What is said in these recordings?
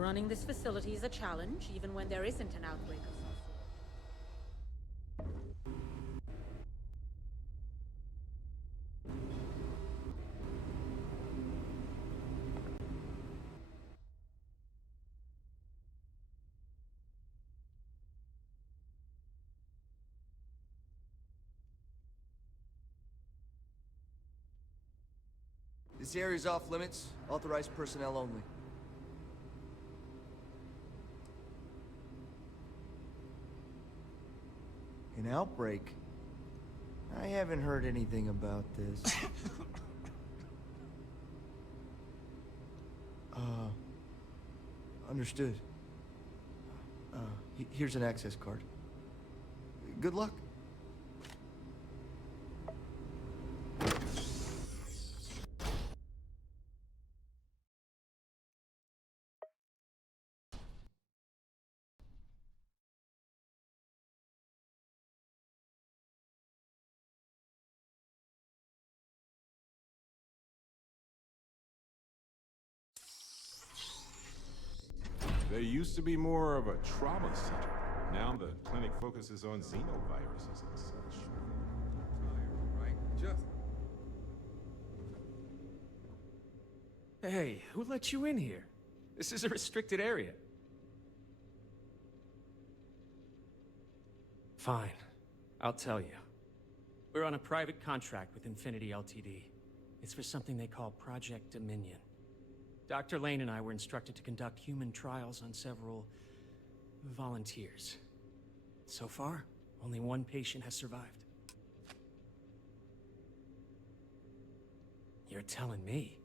Running this facility is a challenge, even when there isn't an outbreak of some sort. This area's off limits. Authorized personnel only. An outbreak? I haven't heard anything about this. Understood. Here's an access card. Good luck. There used to be more of a trauma center. Now the clinic focuses on xenoviruses and such. Right, just. Hey, who let you in here? This is a restricted area. Fine. I'll tell you. We're on a private contract with Infinity Ltd. It's for something they call Project Dominion. Dr. Lane and I were instructed to conduct human trials on several volunteers. So far, only one patient has survived. You're telling me?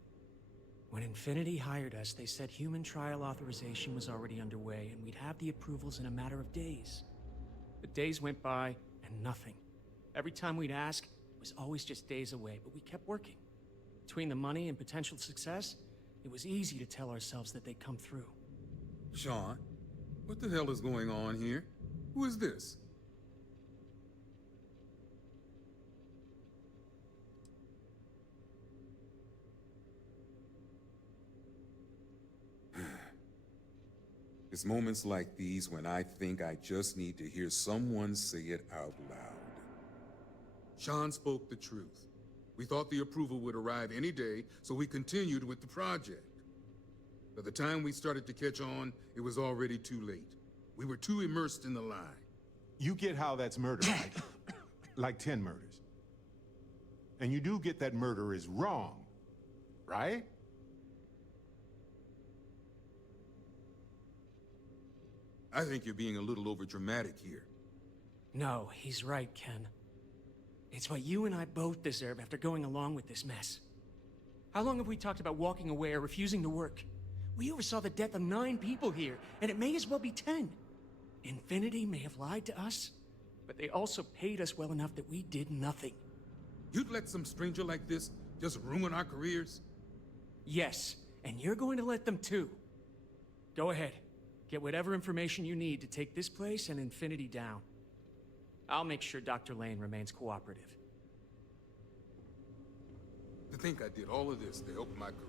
When Infinity hired us, they said human trial authorization was already underway and we'd have the approvals in a matter of days. The days went by and nothing. Every time we'd ask, it was always just days away, but we kept working. Between the money and potential success, it was easy to tell ourselves that they'd come through. Sean, what the hell is going on here? Who is this? It's moments like these when I think I just need to hear someone say it out loud. Sean spoke the truth. We thought the approval would arrive any day, so we continued with the project. By the time we started to catch on, it was already too late. We were too immersed in the lie. You get how that's murder, right? Like 10 murders. And you do get that murder is wrong, right? I think you're being a little overdramatic here. No, he's right, Ken. It's what you and I both deserve after going along with this mess. How long have we talked about walking away or refusing to work? We oversaw the death of 9 people here, and it may as well be 10. Infinity may have lied to us, but they also paid us well enough that we did nothing. You'd let some stranger like this just ruin our careers? Yes, and you're going to let them too. Go ahead. Get whatever information you need to take this place and Infinity down. I'll make sure Dr. Lane remains cooperative. To think I did all of this to help my career.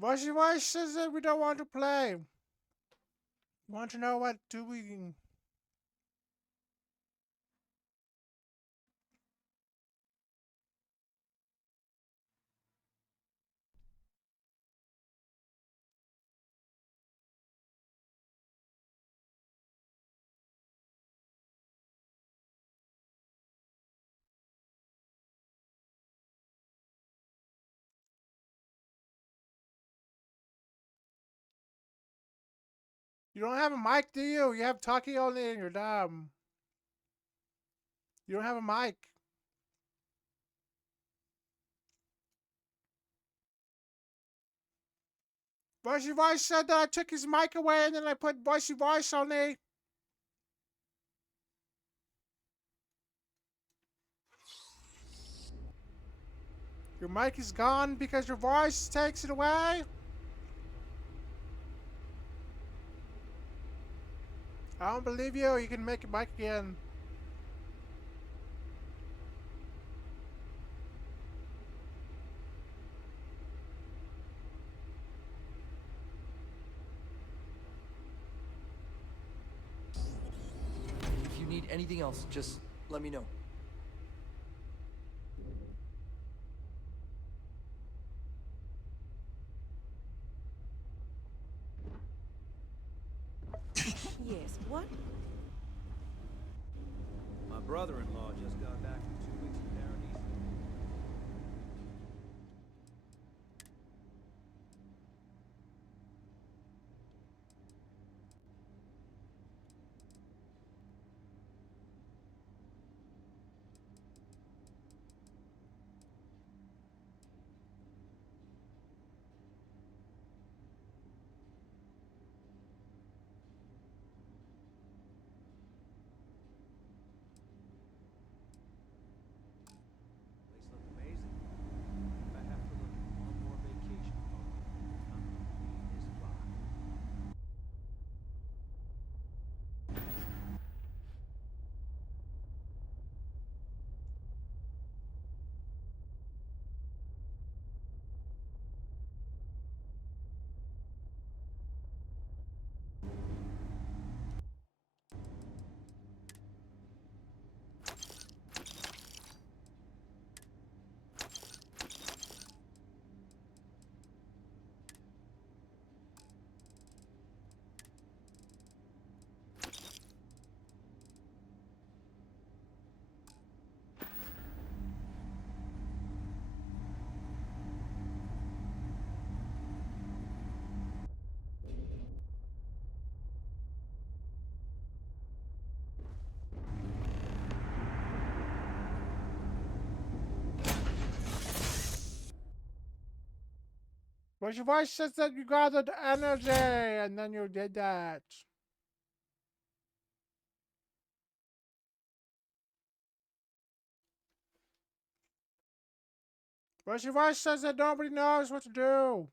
Voicey Voice says that we don't want to play. Want to know what do we... You don't have a mic, do you? You have talkie only and you're dumb. You don't have a mic. Voicey Voice said that I took his mic away and then I put Voicey Voice only. Your mic is gone because your voice takes it away? I don't believe you. You can make your mic again. If you need anything else, just let me know. Yes, what? My brother-in-law just got back from 2 weeks in Paradise. Place looked amazing. If I have to look at one more vacation photo, I'm gonna read his plot. But your voice says that you gathered energy, and then you did that. But your voice says that nobody knows what to do.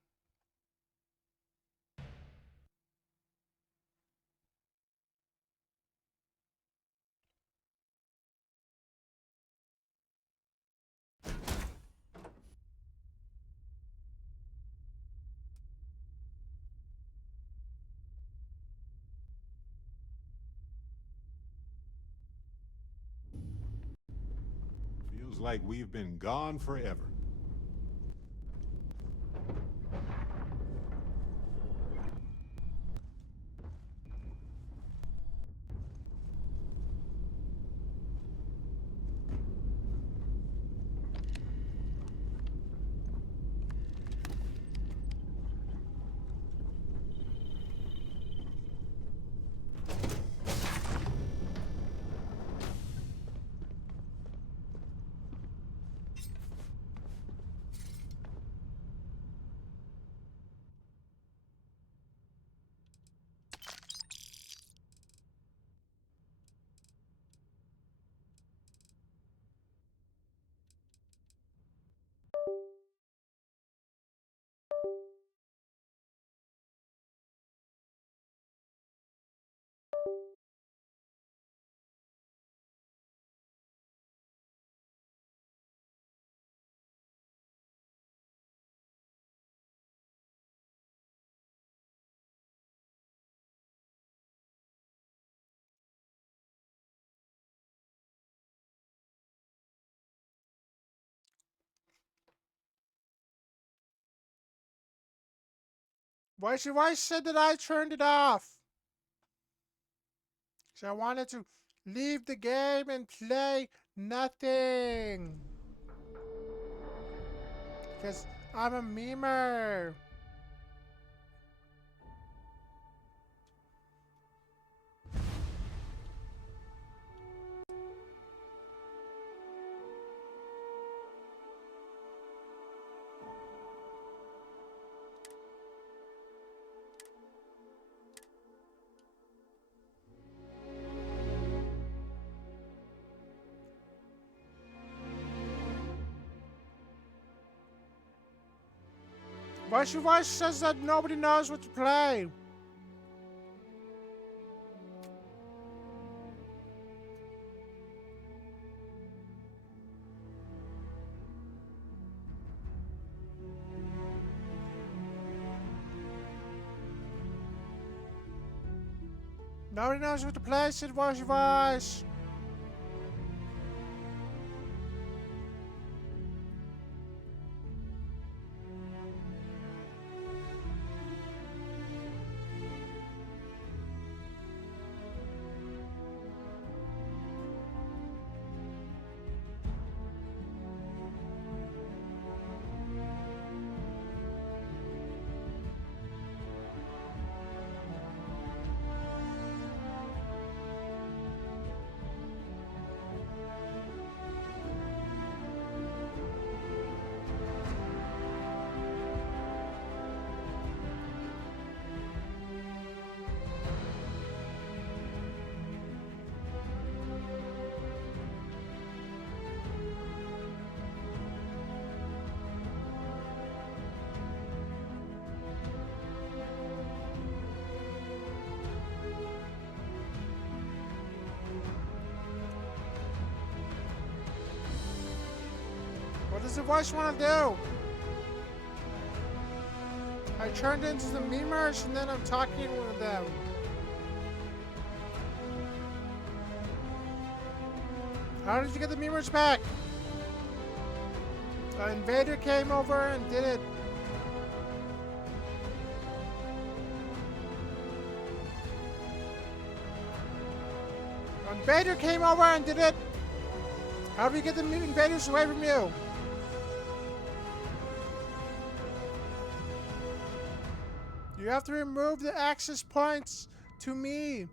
Feels like we've been gone forever. But your voice said that I turned it off. So I wanted to leave the game and play nothing. Because I'm a memer. Voice your voice says that nobody knows what to play. Nobody knows what to play, said Voice your voice. What does the voice want to do? I turned into the memers and then I'm talking with them. How did you get the memers back? An invader came over and did it. An invader came over and did it. How do we get the invaders away from you? You have to remove the access points to me.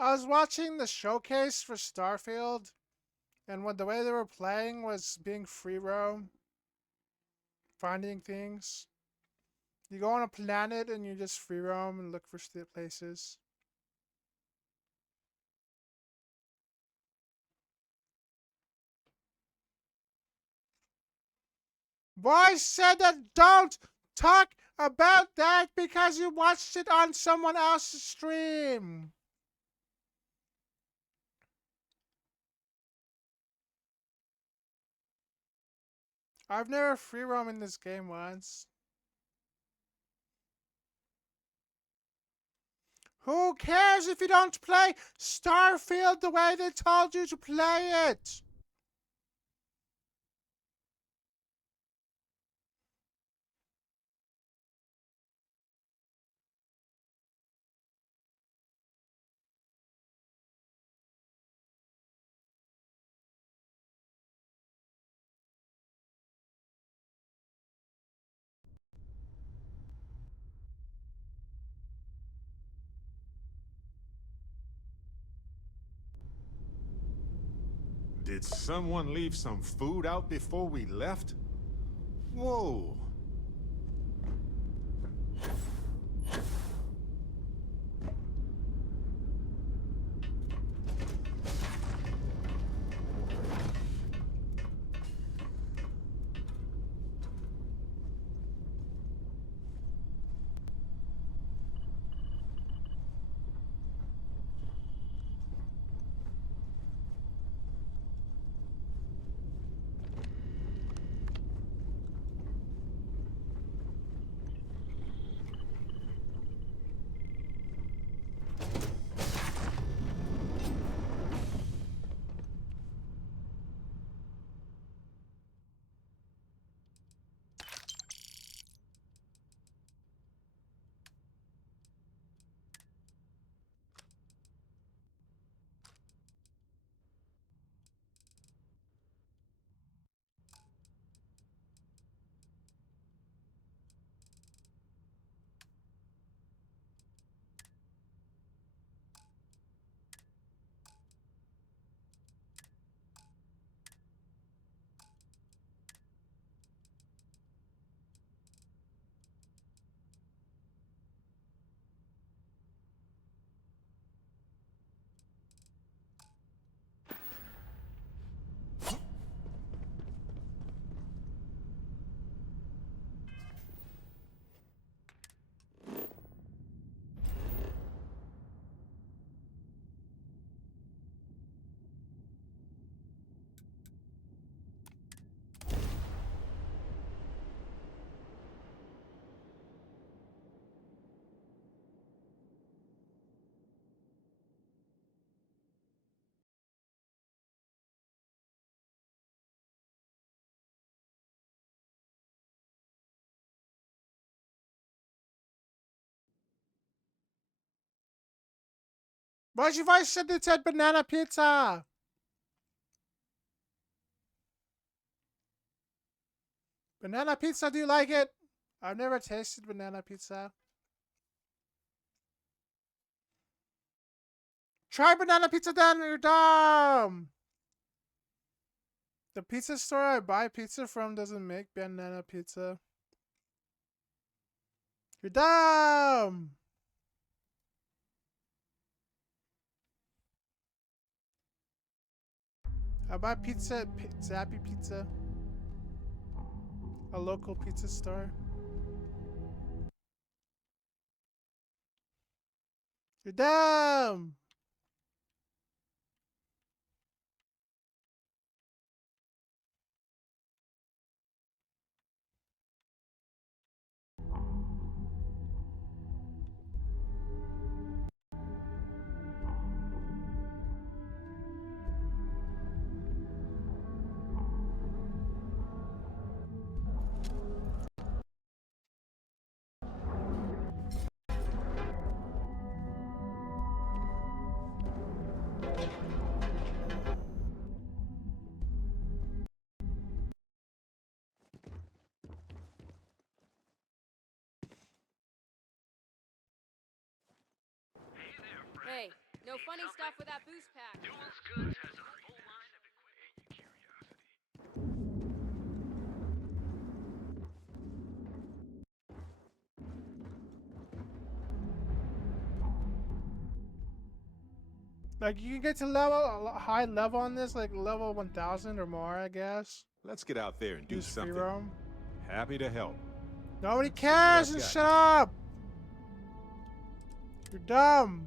I was watching the showcase for Starfield, and the way they were playing was being free roam, finding things. You go on a planet and you just free roam and look for places. Boys said that don't talk about that because you watched it on someone else's stream. I've never free roamed in this game once. Who cares if you don't play Starfield the way they told you to play it? Did someone leave some food out before we left? Whoa. Why'd you voice said it said banana pizza? Banana pizza, do you like it? I've never tasted banana pizza. Try banana pizza then, you're dumb! The pizza store I buy pizza from doesn't make banana pizza. You're dumb! I buy pizza at Zappy Pizza, a local pizza store. You're dumb! Hey, no funny stuff with that boost pack. Like, you can get to level, a high level on this, like level 1000 or more, I guess. Let's get out there and do Use free something. roam. Happy to help. Nobody what cares I've and got. shut up! You're dumb!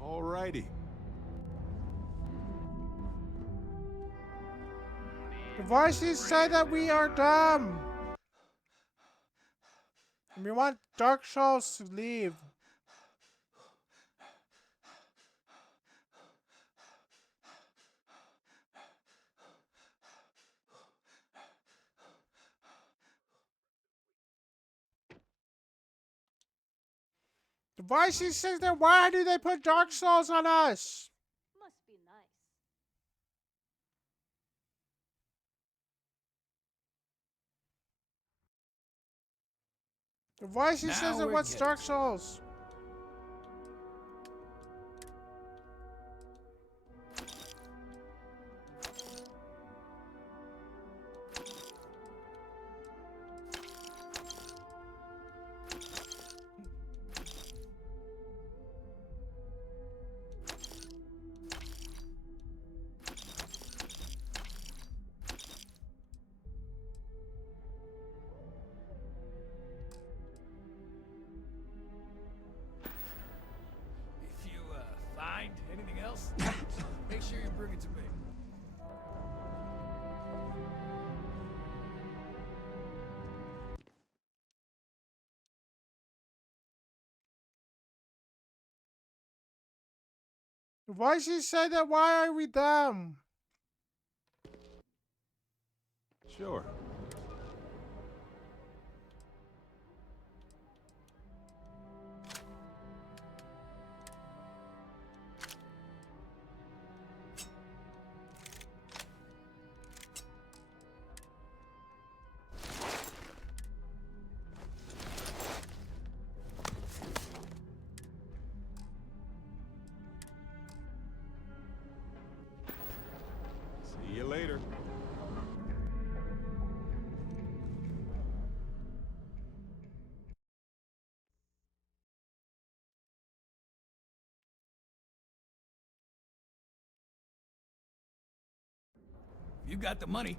Alrighty. The voices say that we are dumb! And we want Dark Souls to leave. The voices say that why do they put Dark Souls on us? Must be nice. The voices says that what's Dark Souls? If you find anything else, make sure you bring it to me. The voices say that why are we dumb? Sure. See you later. You got the money.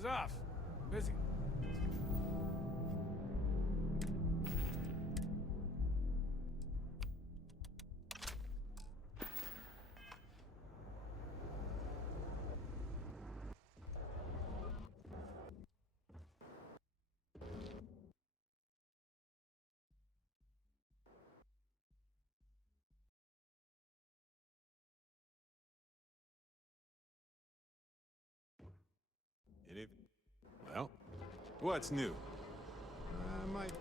was off. Busy. Well, what's new? I might.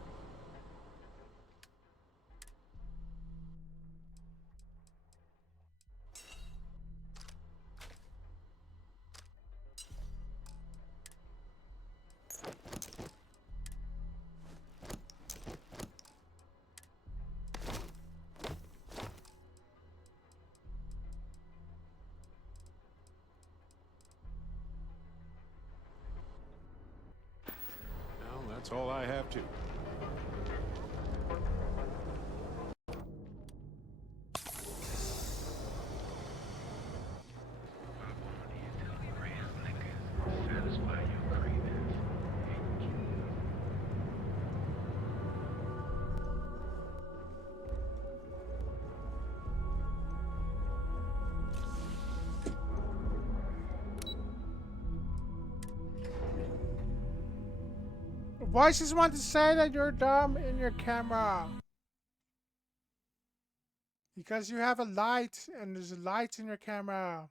Well, that's all I have to. Voices want to say that you're dumb in your camera. Because you have a light, and there's a light in your camera.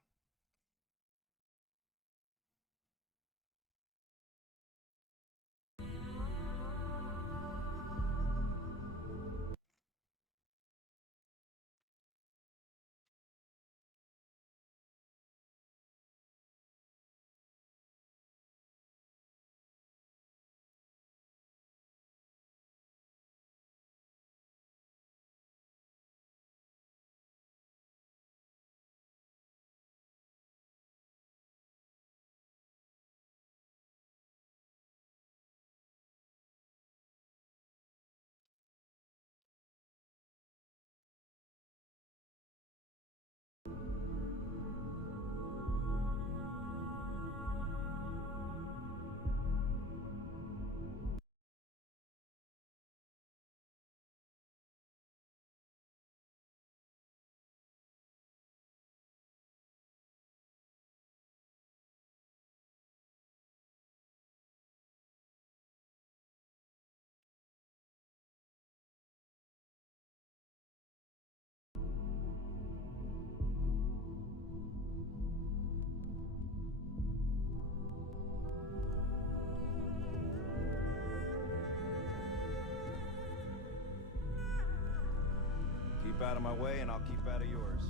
Keep out of my way and I'll keep out of yours.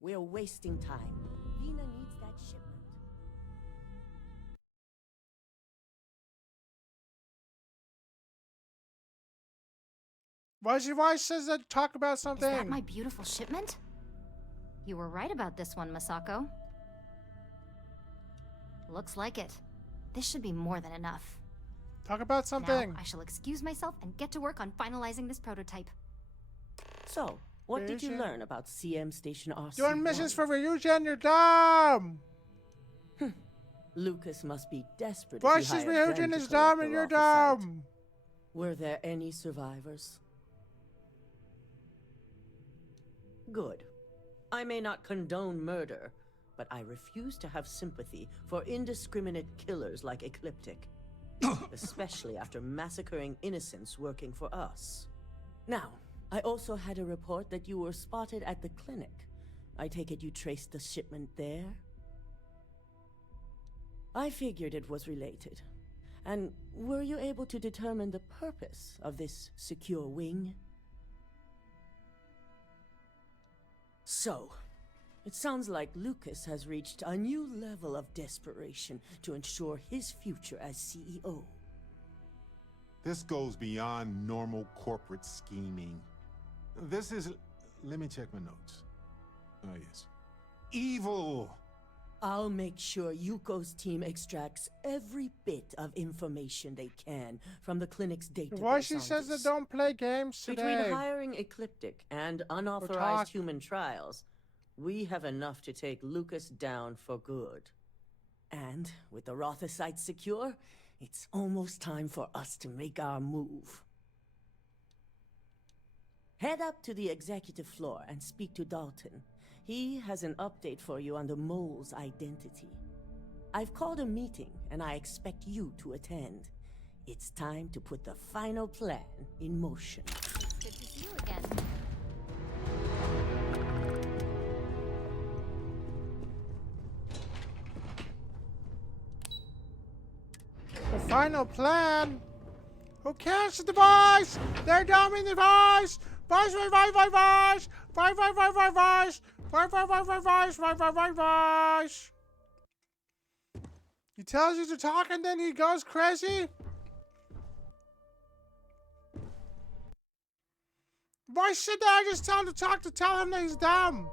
We're wasting time. Vina needs that shipment. Why is your voice says that talk about something? Is that my beautiful shipment? You were right about this one, Masako. Looks like it. This should be more than enough. Talk about something. Now, I shall excuse myself and get to work on finalizing this prototype. So, what did you Ryujin? learn about CM Station RC? Doing missions for Ryujin, you're dumb! Lucas must be desperate. Voices Ryujin is dumb and you're dumb! Were there any survivors? Good. I may not condone murder, but I refuse to have sympathy for indiscriminate killers like Ecliptic. Especially after massacring innocents working for us. Now, I also had a report that you were spotted at the clinic. I take it you traced the shipment there? I figured it was related. And were you able to determine the purpose of this secure wing? So, it sounds like Lucas has reached a new level of desperation to ensure his future as CEO. This goes beyond normal corporate scheming. This is... Let me check my notes. Oh, yes. Evil! I'll make sure Yuko's team extracts every bit of information they can from the clinic's database. Why she on says this. that don't play games today? Between hiring Ecliptic and unauthorized human trials, we have enough to take Lucas down for good. And with the Rotha site secure, it's almost time for us to make our move. Head up to the executive floor and speak to Dalton. He has an update for you on the mole's identity. I've called a meeting, and I expect you to attend. It's time to put the final plan in motion. It's good to see you again. The final plan? Who cares the device? They're dumbing the device! Vice. He tells you to talk and then he goes crazy? Why should I just tell him to talk to tell him that he's dumb?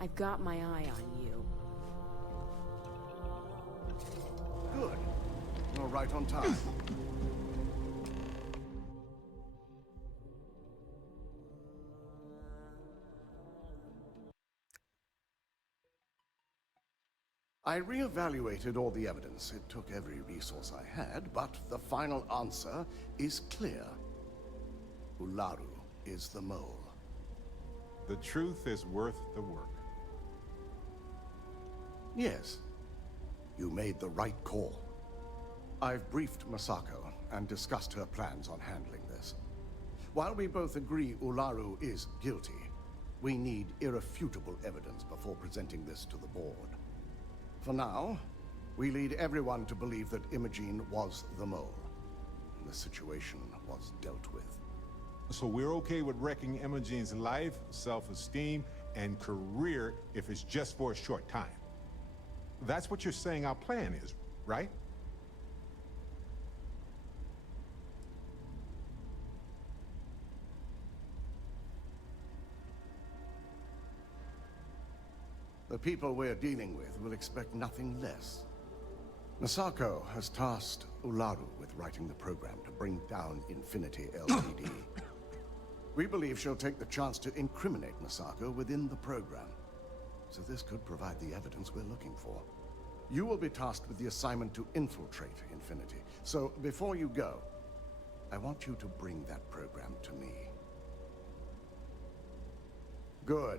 I've got my eye on you. Good. You're right on time. I re-evaluated all the evidence. It took every resource I had, but the final answer is clear. Ularu is the mole. The truth is worth the work. Yes. You made the right call. I've briefed Masako and discussed her plans on handling this. While we both agree Ularu is guilty, we need irrefutable evidence before presenting this to the board. For now, we lead everyone to believe that Imogene was the mole. The situation was dealt with. So we're okay with wrecking Imogene's life, self-esteem, and career if it's just for a short time. That's what you're saying our plan is, right? The people we're dealing with will expect nothing less. Masako has tasked Ularu with writing the program to bring down Infinity Ltd. We believe she'll take the chance to incriminate Masako within the program. So this could provide the evidence we're looking for. You will be tasked with the assignment to infiltrate Infinity. So before you go, I want you to bring that program to me. Good.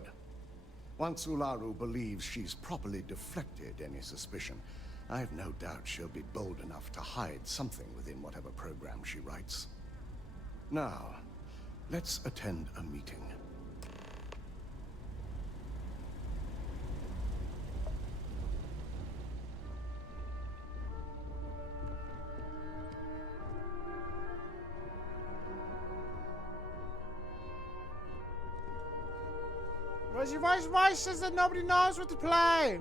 Once Ularu believes she's properly deflected any suspicion, I have no doubt she'll be bold enough to hide something within whatever program she writes. Now, let's attend a meeting. Where's your voice says that nobody knows what to play?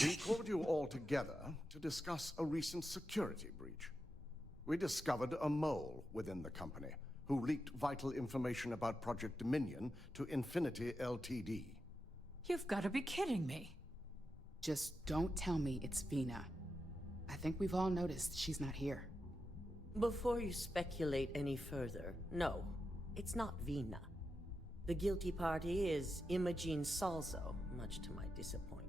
We called you all together to discuss a recent security breach. We discovered a mole within the company who leaked vital information about Project Dominion to Infinity Ltd. You've got to be kidding me. Just don't tell me it's Vina. I think we've all noticed she's not here. Before you speculate any further, no, it's not Vina. The guilty party is Imogene Salzo, much to my disappointment.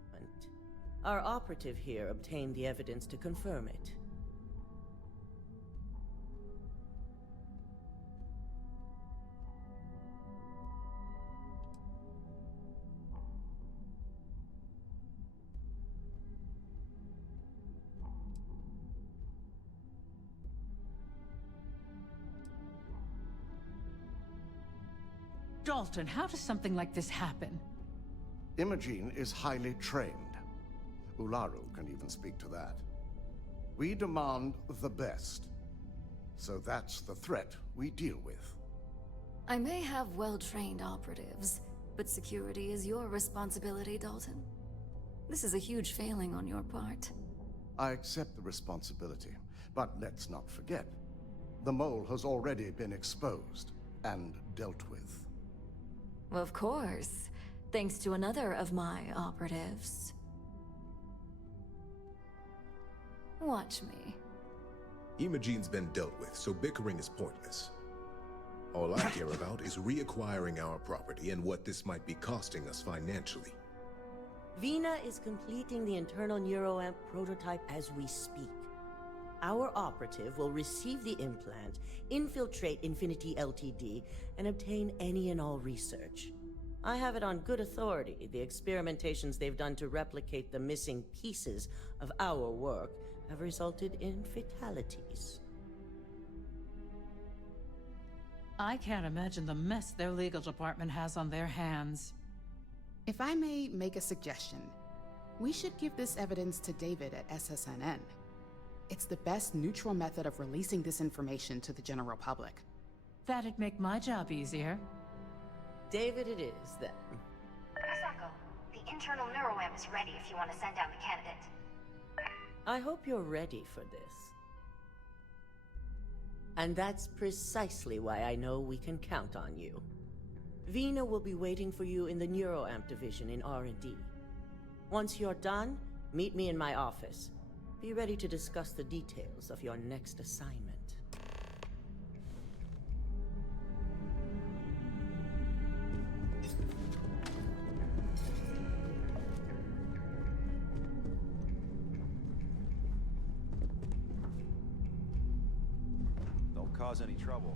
Our operative here obtained the evidence to confirm it. Dalton, how does something like this happen? Imogene is highly trained. Ularu can even speak to that. We demand the best. So that's the threat we deal with. I may have well-trained operatives, but security is your responsibility, Dalton. This is a huge failing on your part. I accept the responsibility, but let's not forget, the mole has already been exposed and dealt with. Of course, thanks to another of my operatives. Watch me. Imogene's been dealt with, so bickering is pointless. All I care about is reacquiring our property and what this might be costing us financially. Vina is completing the internal neuroamp prototype as we speak. Our operative will receive the implant, infiltrate Infinity Ltd, and obtain any and all research. I have it on good authority the experimentations they've done to replicate the missing pieces of our work have resulted in fatalities. I can't imagine the mess their legal department has on their hands. If I may make a suggestion, we should give this evidence to David at SSNN. It's the best neutral method of releasing this information to the general public. That'd make my job easier. David it is, then. Masako, the internal neuroamp is ready if you want to send down the candidate. I hope you're ready for this. And that's precisely why I know we can count on you. Vina will be waiting for you in the neuroamp division in R&D. Once you're done, meet me in my office. Be ready to discuss the details of your next assignment. Don't cause any trouble.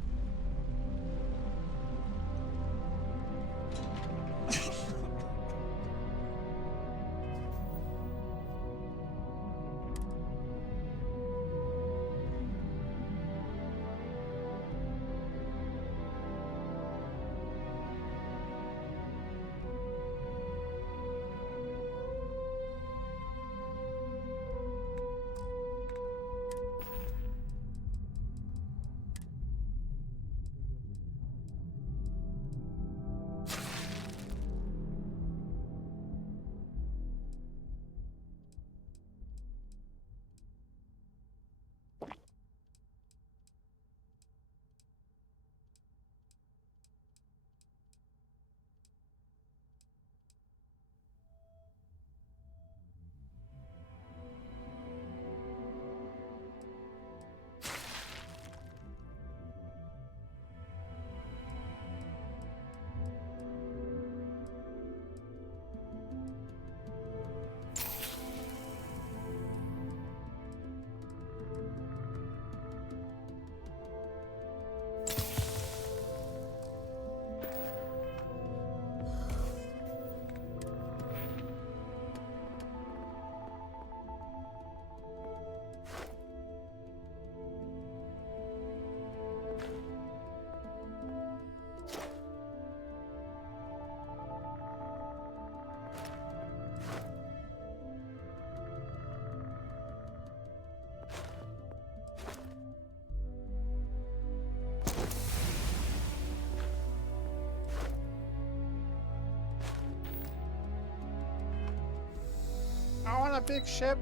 I want a big ship.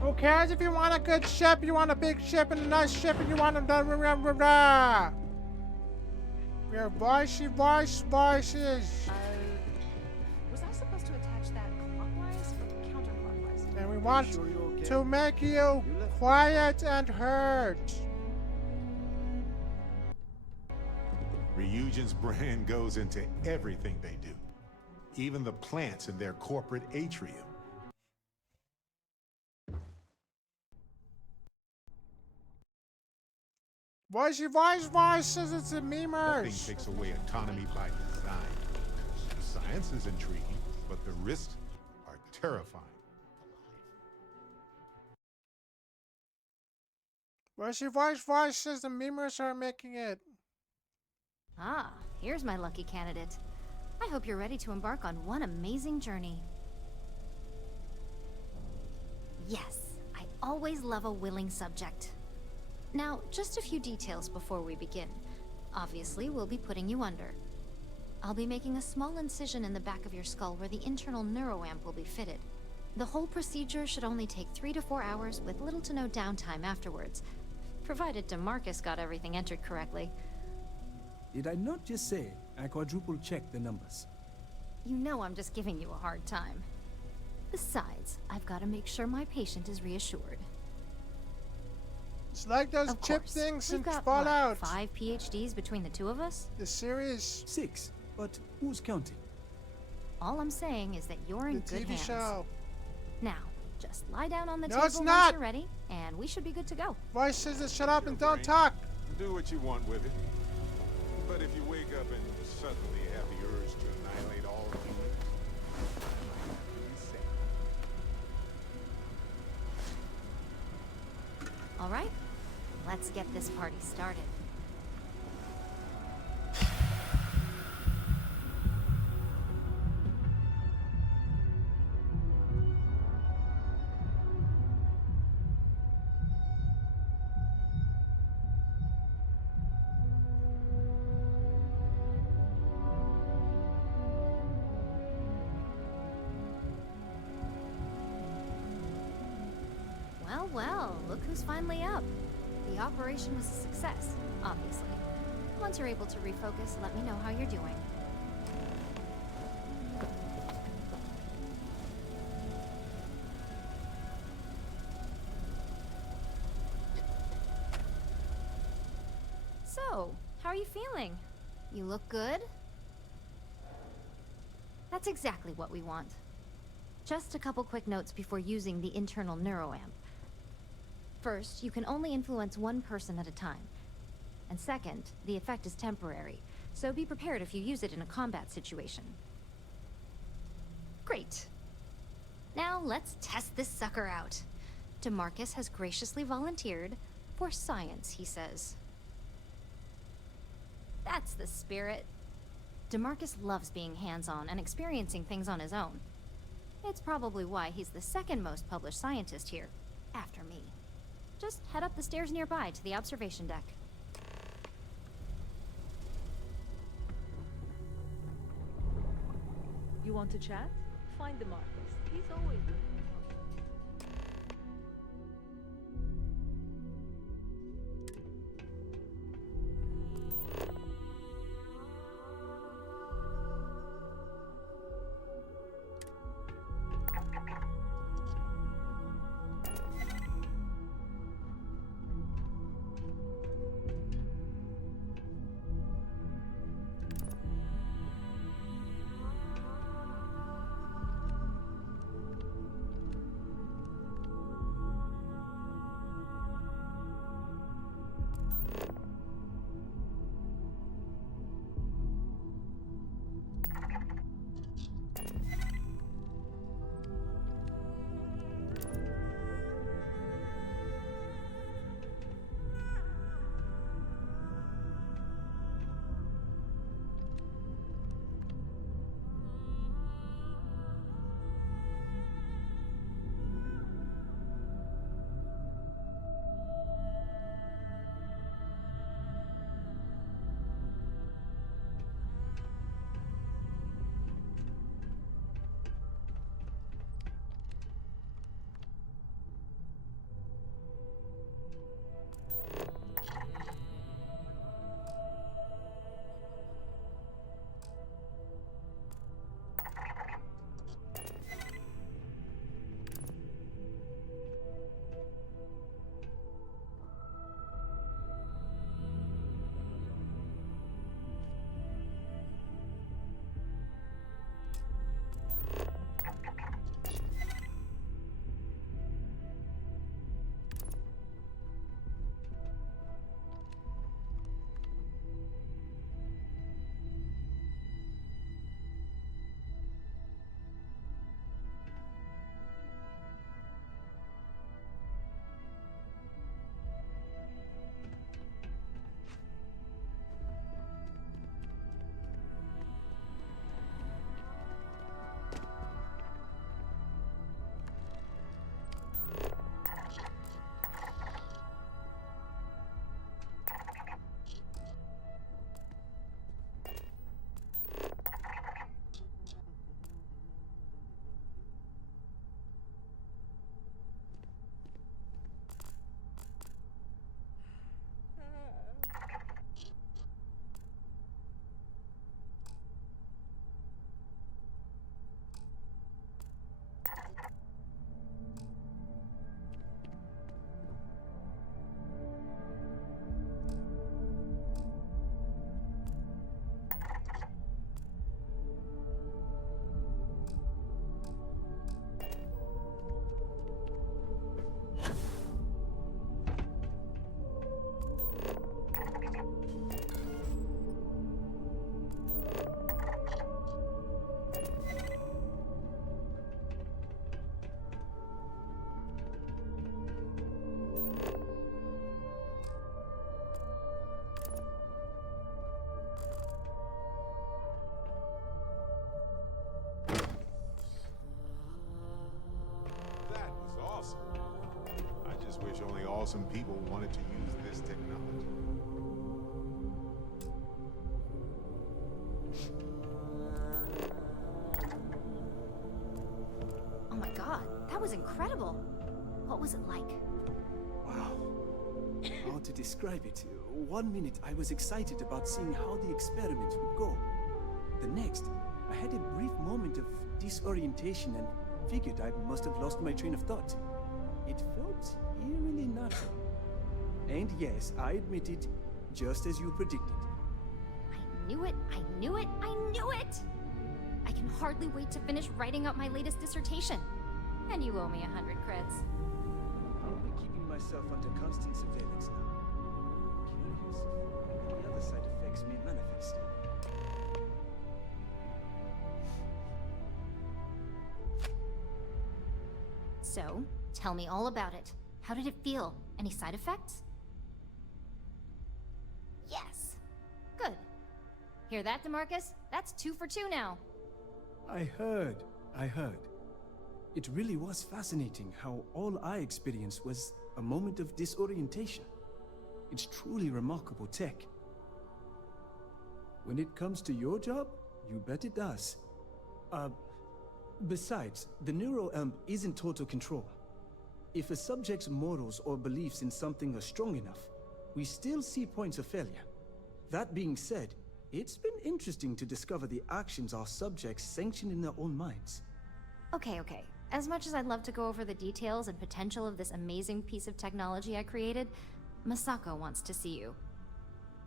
Who cares if you want a good ship? You want a big ship and a nice ship and you want a We are voices. Was I supposed to attach that clockwise or counterclockwise? And we want to make you quiet and heard. Ryujin's brand goes into everything they do, even the plants in their corporate atrium. Voices, it's a memers. Nothing takes away autonomy by design. The science is intriguing, but the risks are terrifying. Voices, the memers are making it. Ah, here's my lucky candidate. I hope you're ready to embark on one amazing journey. Yes, I always love a willing subject. Now, just a few details before we begin. Obviously, we'll be putting you under. I'll be making a small incision in the back of your skull where the internal neuroamp will be fitted. The whole procedure should only take 3 to 4 hours with little to no downtime afterwards, provided DeMarcus got everything entered correctly. Did I not just say I quadruple-checked the numbers? You know I'm just giving you a hard time. Besides, I've got to make sure my patient is reassured. It's like those Of chip course, things we've in got, Fallout. what, 5 PhDs between the two of us? The series. 6, but who's counting? All I'm saying is that you're in The good TV hands. show. Now, just lie down on the No, table it's once not. you're ready, and we should be good to go. Voice says to shut up and don't Brain. talk. Do what you want with it. But if you wake up and suddenly have the urge to annihilate all humans, that might be safe. All right, let's get this party started. Well, well, look who's finally up. The operation was a success, obviously. Once you're able to refocus, let me know how you're doing. So, how are you feeling? You look good? That's exactly what we want. Just a couple quick notes before using the internal neuroamp. First, you can only influence one person at a time. And second, the effect is temporary, so be prepared if you use it in a combat situation. Great. Now let's test this sucker out. DeMarcus has graciously volunteered for science, he says. That's the spirit. DeMarcus loves being hands-on and experiencing things on his own. It's probably why he's the second most published scientist here, after me. Just head up the stairs nearby to the observation deck. You want to chat? Find the Marcus. He's always looking for you. awesome people wanted to use this technology. Oh my god, that was incredible. What was it like? Wow. How to describe it? 1 minute I was excited about seeing how the experiment would go. The next, I had a brief moment of disorientation and figured I must have lost my train of thought. It felt eerily natural. And yes, I admit it, just as you predicted. I knew it, I knew it, I knew it! I can hardly wait to finish writing out my latest dissertation. And you owe me 100 creds. I'll be keeping myself under constant surveillance now. Curious if any other side effects may manifest. So, tell me all about it. How did it feel? Any side effects? Yes. Good. Hear that, DeMarcus? That's 2 for 2 now. I heard. It really was fascinating how all I experienced was a moment of disorientation. It's truly remarkable tech. When it comes to your job, you bet it does. Besides, the neuroamp is in total control. If a subject's morals or beliefs in something are strong enough, we still see points of failure. That being said, it's been interesting to discover the actions our subjects sanction in their own minds. Okay. As much as I'd love to go over the details and potential of this amazing piece of technology I created, Masako wants to see you.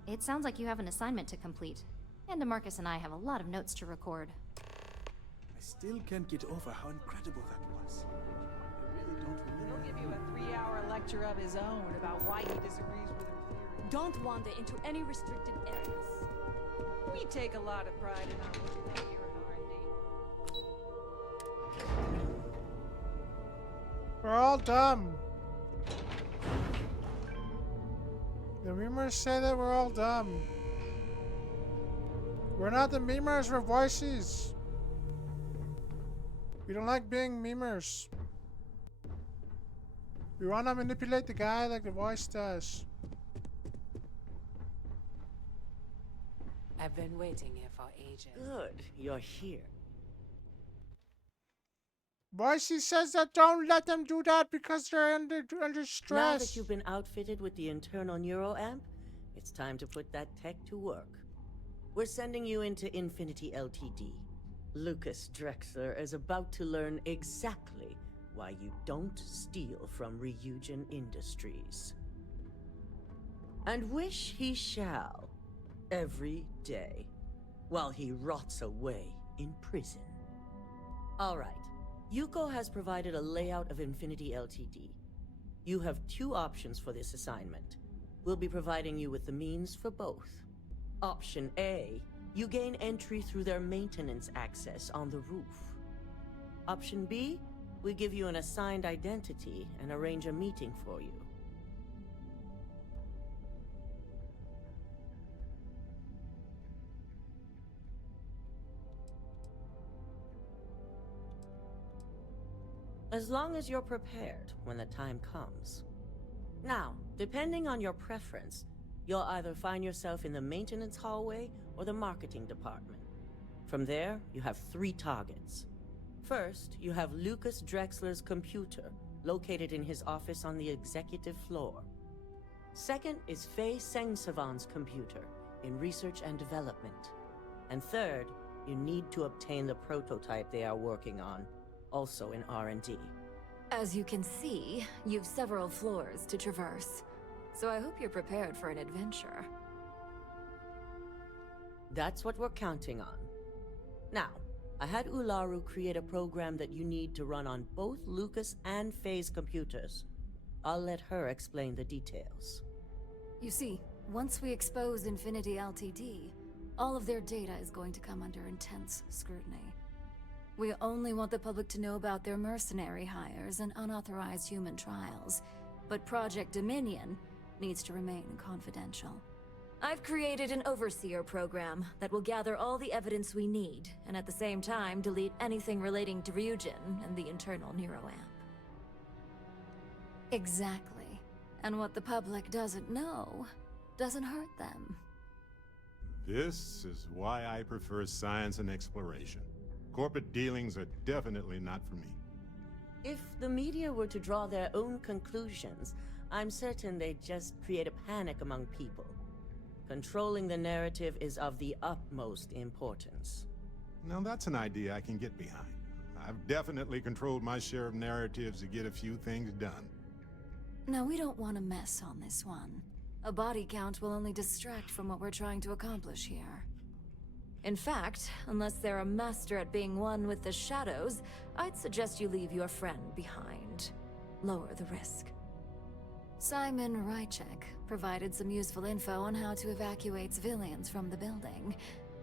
It sounds like you have an assignment to complete, and DeMarcus and I have a lot of notes to record. I still can't get over how incredible that was. I really don't remember. He'll give you a 3-hour lecture of his own about why he disagrees with her theory. Don't wander into any restricted areas. We take a lot of pride in our work here in R&D. We're all dumb. The memers say that we're all dumb. We're not the memers, we're voices. We don't like being memers. We want to manipulate the guy like the voice does. I've been waiting here for ages. Good, you're here. Voicey says that don't let them do that because they're under stress. Now that you've been outfitted with the internal neuroamp, it's time to put that tech to work. We're sending you into Infinity Ltd. Lucas Drexler is about to learn exactly why you don't steal from Ryujin Industries. And wish he shall, every day, while he rots away in prison. All right. Yuko has provided a layout of Infinity Ltd. You have 2 options for this assignment. We'll be providing you with the means for both. Option A, you gain entry through their maintenance access on the roof. Option B, we give you an assigned identity and arrange a meeting for you. As long as you're prepared when the time comes. Now, depending on your preference, you'll either find yourself in the maintenance hallway or the marketing department. From there, you have 3 targets. First, you have Lucas Drexler's computer, located in his office on the executive floor. Second is Faye Sengsavan's computer, in research and development. And third, you need to obtain the prototype they are working on, also in R&D. As you can see, you've several floors to traverse, so I hope you're prepared for an adventure. That's what we're counting on. Now, I had Ularu create a program that you need to run on both Lucas and Faye's computers. I'll let her explain the details. You see, once we expose Infinity Ltd., all of their data is going to come under intense scrutiny. We only want the public to know about their mercenary hires and unauthorized human trials, but Project Dominion needs to remain confidential. I've created an overseer program that will gather all the evidence we need, and at the same time delete anything relating to Ryujin and the internal neuroamp. Exactly. And what the public doesn't know doesn't hurt them. This is why I prefer science and exploration. Corporate dealings are definitely not for me. If the media were to draw their own conclusions, I'm certain they'd just create a panic among people. Controlling the narrative is of the utmost importance. Now that's an idea I can get behind. I've definitely controlled my share of narratives to get a few things done. No, we don't want to mess on this one. A body count will only distract from what we're trying to accomplish here. In fact, unless they're a master at being one with the shadows, I'd suggest you leave your friend behind. Lower the risk. Simon Rychek provided some useful info on how to evacuate civilians from the building.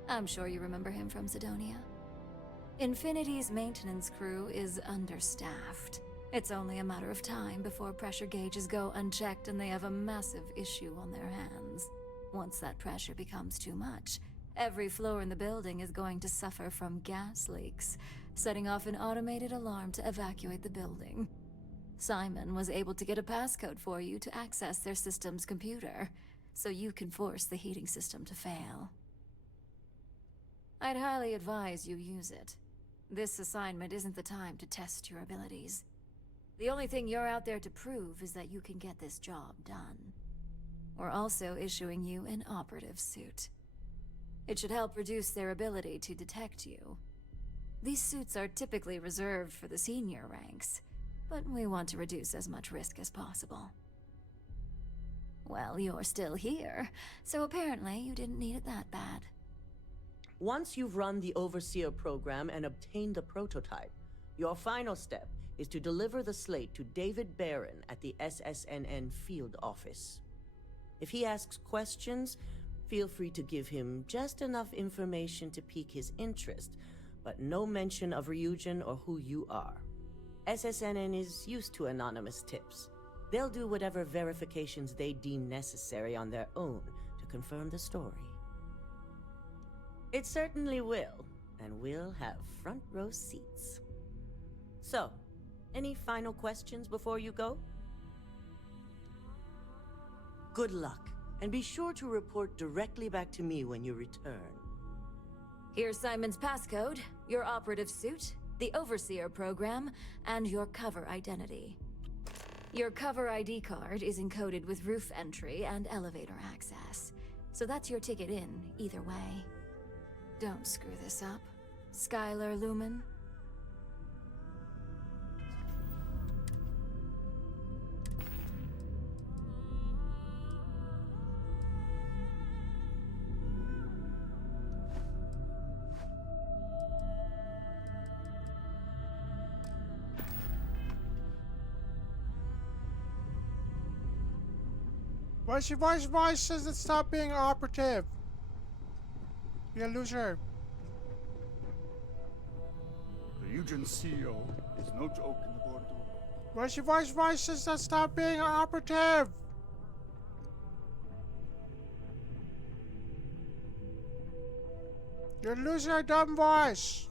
I'm sure you remember him from Sidonia. Infinity's maintenance crew is understaffed. It's only a matter of time before pressure gauges go unchecked and they have a massive issue on their hands. Once that pressure becomes too much, every floor in the building is going to suffer from gas leaks, setting off an automated alarm to evacuate the building. Simon was able to get a passcode for you to access their system's computer, so you can force the heating system to fail. I'd highly advise you use it. This assignment isn't the time to test your abilities. The only thing you're out there to prove is that you can get this job done. We're also issuing you an operative suit. It should help reduce their ability to detect you. These suits are typically reserved for the senior ranks, but we want to reduce as much risk as possible. Well, you're still here, so apparently you didn't need it that bad. Once you've run the Overseer program and obtained the prototype, your final step is to deliver the slate to David Barron at the SSNN field office. If he asks questions, feel free to give him just enough information to pique his interest, but no mention of Ryujin or who you are. SSNN is used to anonymous tips. They'll do whatever verifications they deem necessary on their own to confirm the story. It certainly will, and we'll have front row seats. So, any final questions before you go? Good luck, and be sure to report directly back to me when you return. Here's Simon's passcode, your operative suit, the Overseer program, and your cover identity. Your cover ID card is encoded with roof entry and elevator access, so that's your ticket in, either way. Don't screw this up, Skylar Lumen. Why says it stop being operative? You loser. The Eugen CEO is no joke in the boardroom. Why says that stop being operative? You're losing your dumb voice.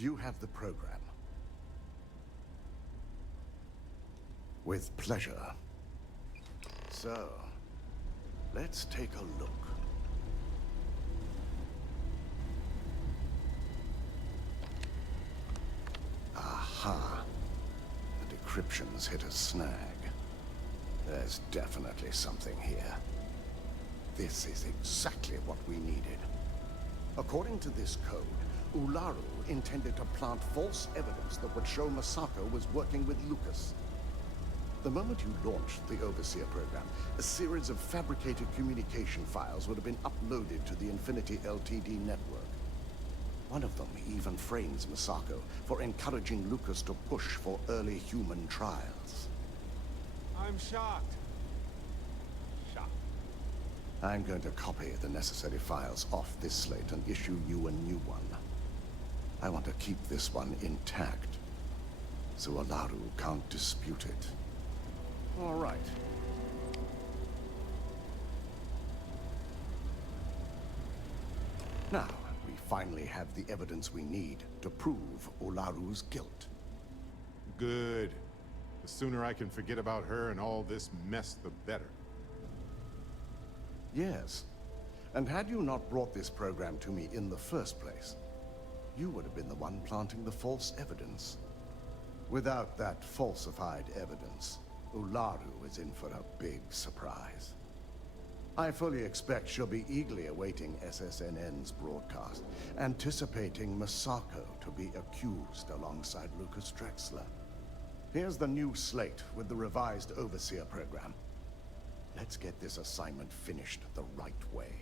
Do you have the program? With pleasure. So, let's take a look. Aha. The decryption's hit a snag. There's definitely something here. This is exactly what we needed. According to this code, Ularu intended to plant false evidence that would show Masako was working with Lucas. The moment you launched the Overseer program, a series of fabricated communication files would have been uploaded to the Infinity LTD network. One of them even frames Masako for encouraging Lucas to push for early human trials. I'm shocked. Shocked. I'm going to copy the necessary files off this slate and issue you a new one. I want to keep this one intact, so Ularu can't dispute it. All right. Now, finally have the evidence we need to prove Olaru's guilt. Good. The sooner I can forget about her and all this mess, the better. Yes. And had you not brought this program to me in the first place, you would have been the one planting the false evidence. Without that falsified evidence, Ularu is in for a big surprise. I fully expect she'll be eagerly awaiting SSNN's broadcast, anticipating Masako to be accused alongside Lucas Drexler. Here's the new slate with the revised Overseer program. Let's get this assignment finished the right way.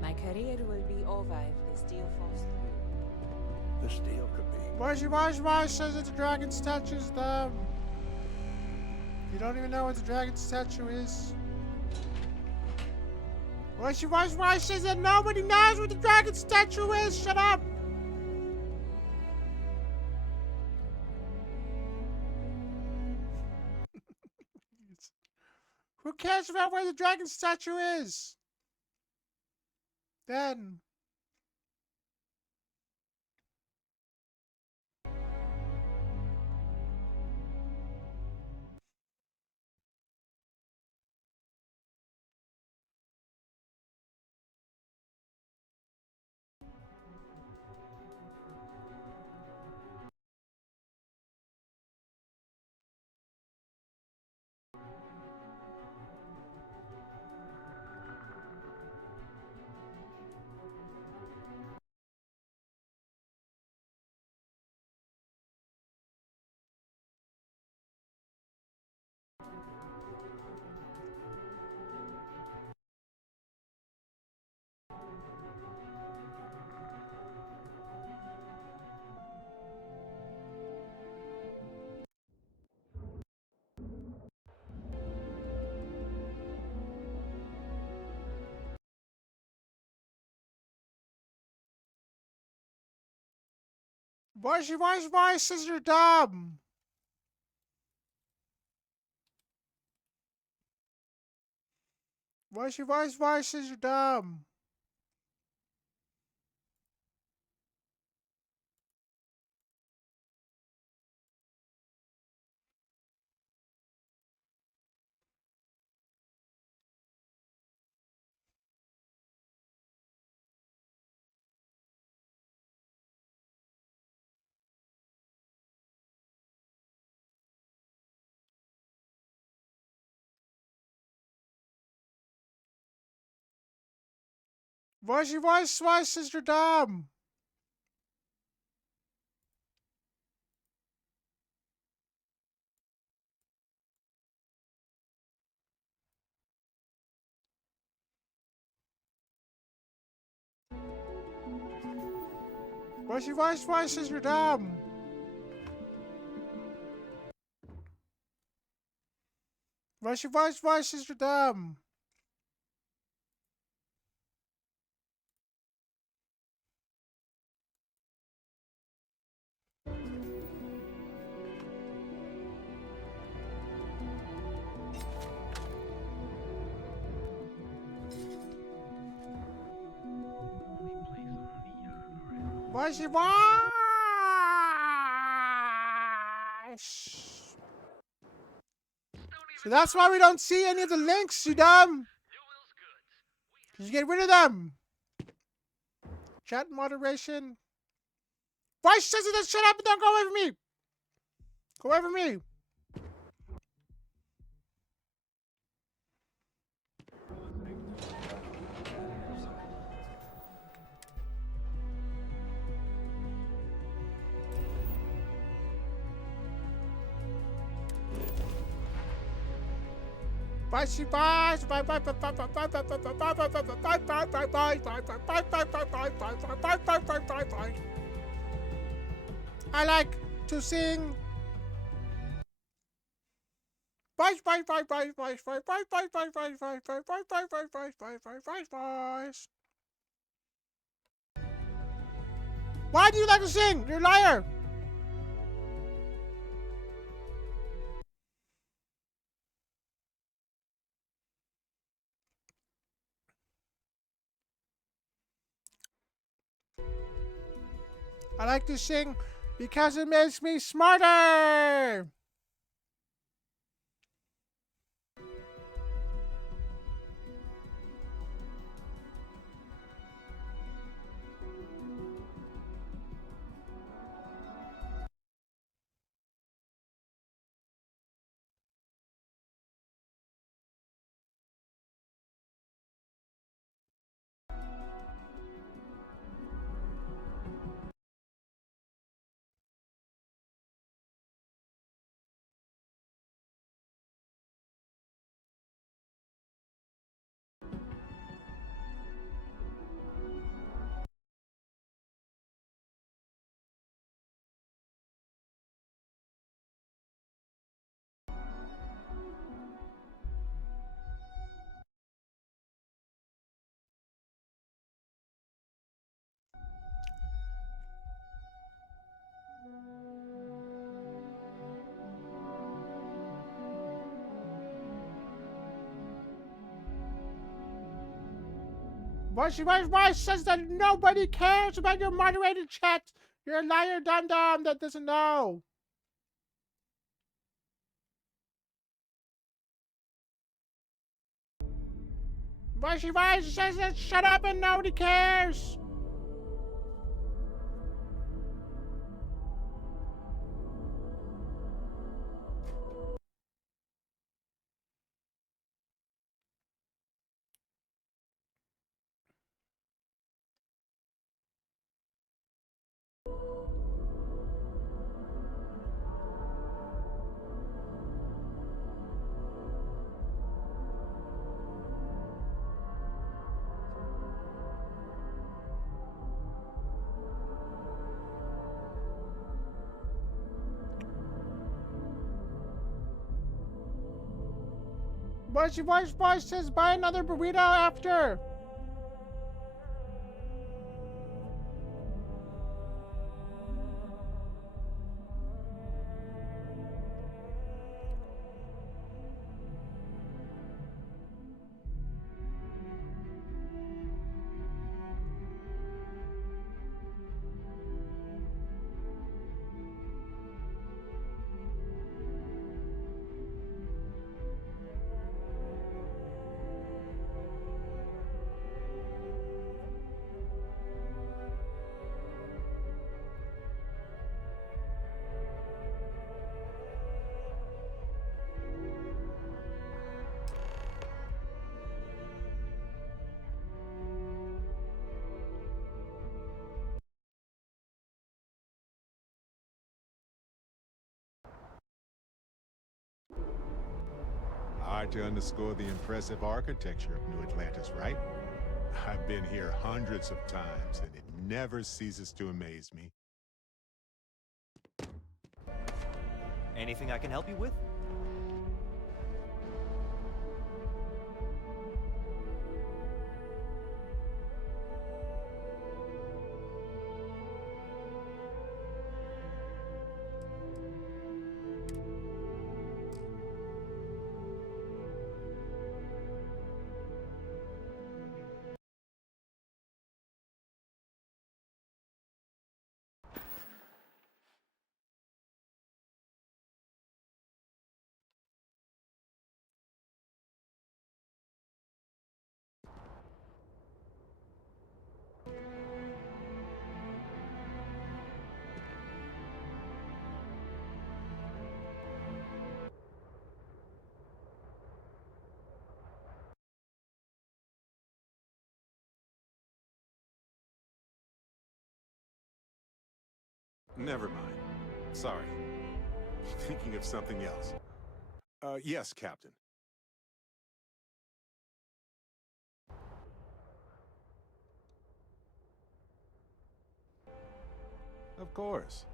My career will be over if this deal falls through. This deal could be. Why says that the dragon statue's dumb? You don't even know what the dragon statue is. Why says that nobody knows what the dragon statue is? Shut up! Who cares about where the dragon statue is? Then. Why says you're dumb? Why says you're dumb? Why says you're dumb? Why says you're dumb? Why says you're dumb? Why? So that's why we don't see any of the links, you dumb. You get rid of them. Chat moderation. Why says it? Shut up and don't go away from me. Go away from me. I like to sing. Why do you like to sing? You're a liar. I like to sing because it makes me smarter. Voice says that nobody cares about your moderated chat. You're a liar dum-dum that doesn't know. Voice says that shut up and nobody cares. Voice says buy another burrito after. Hard to underscore the impressive architecture of New Atlantis, right? I've been here hundreds of times, and it never ceases to amaze me. Anything I can help you with? Never mind. Sorry. Thinking of something else. Yes, Captain. Of course.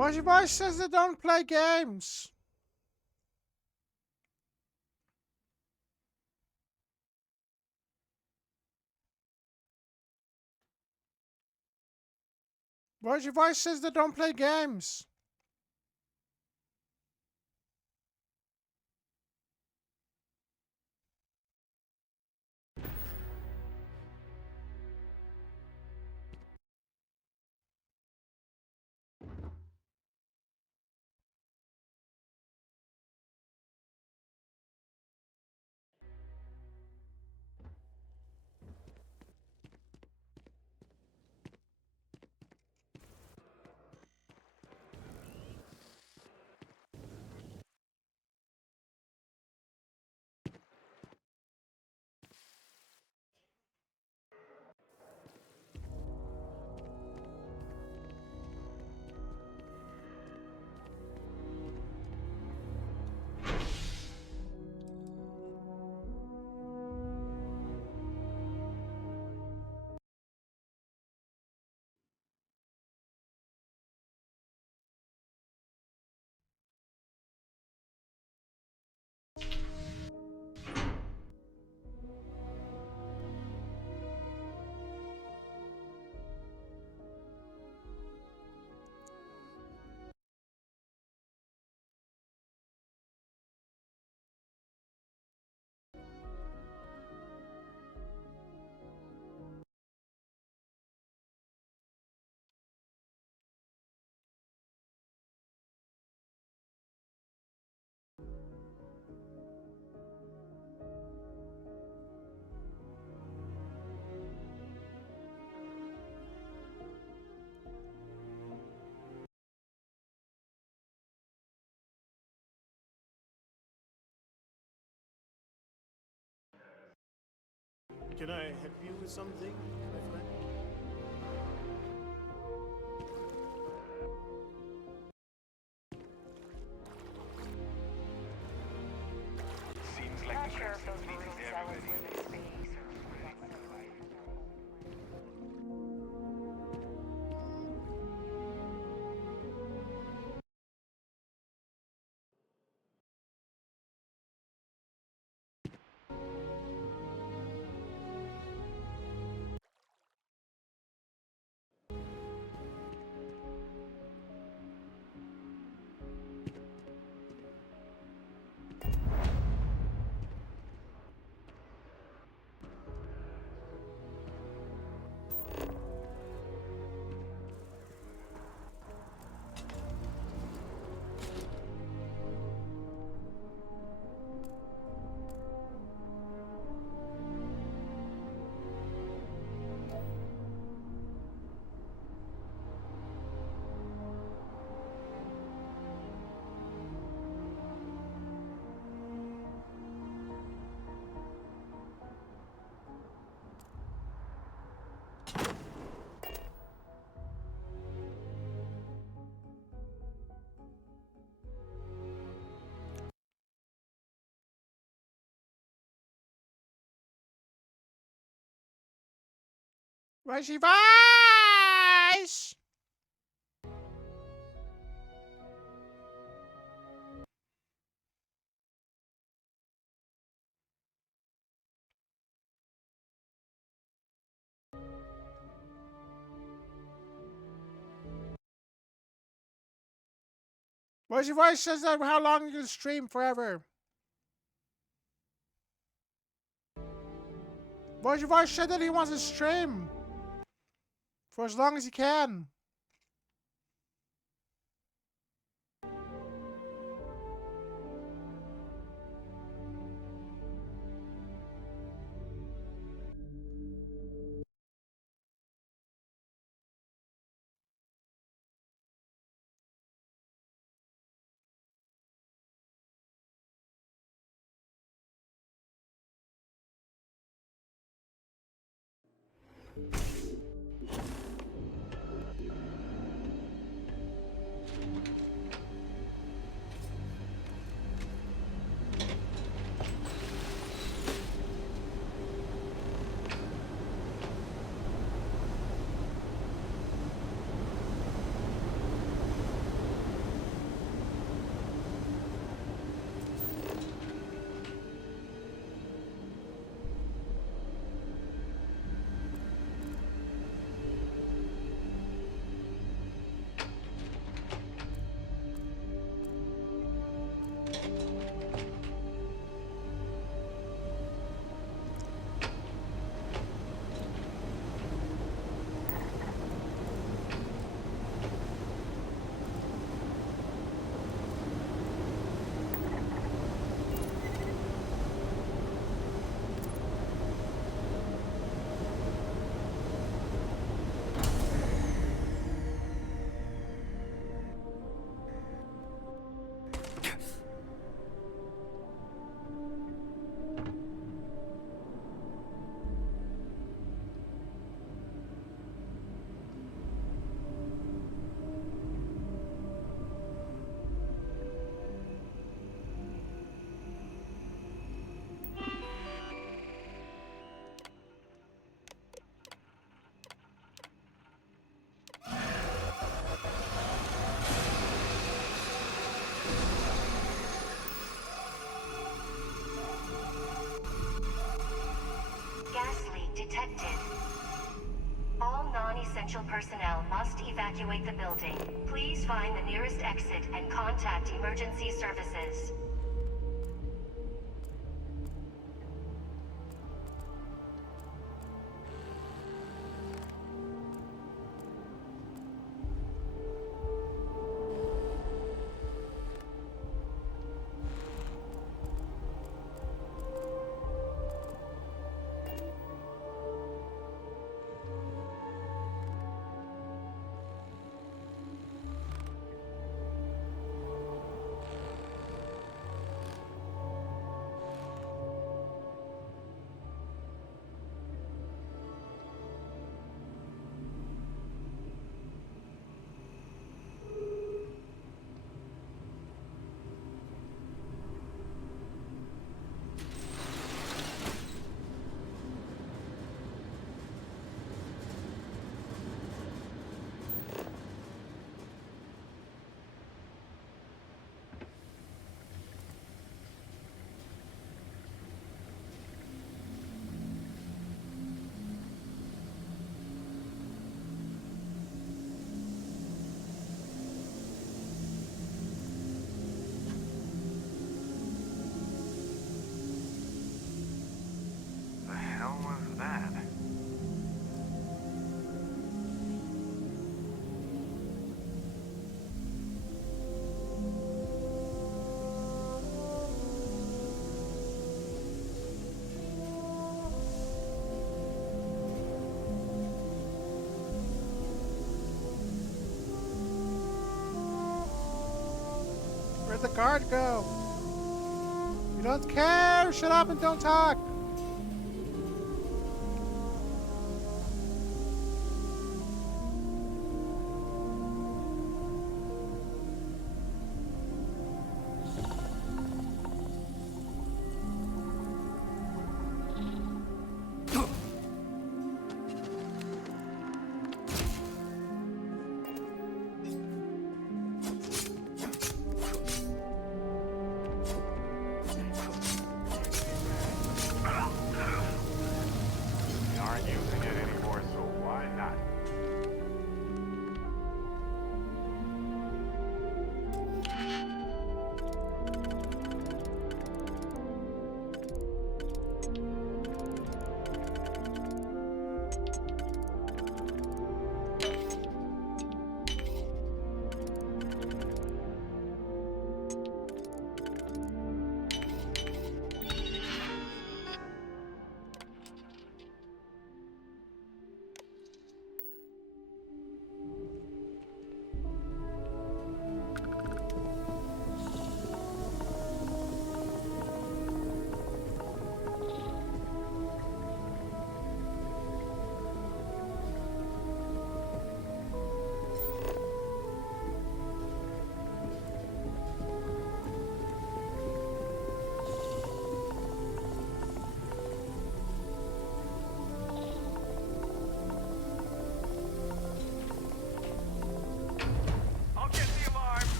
But your voice says they don't play games. But your voice says they don't play games. Can I help you with something, my friend? Seems like the sure if those brutal zealots live in space or Where's your voice? Where's your voice says that how long you can stream forever? Where's your voice said that he wants to stream for as long as he can? essential personnel must evacuate the building. Please find the nearest exit and contact emergency services. The hell was that? Where'd the guard go? You don't care! Shut up and don't talk!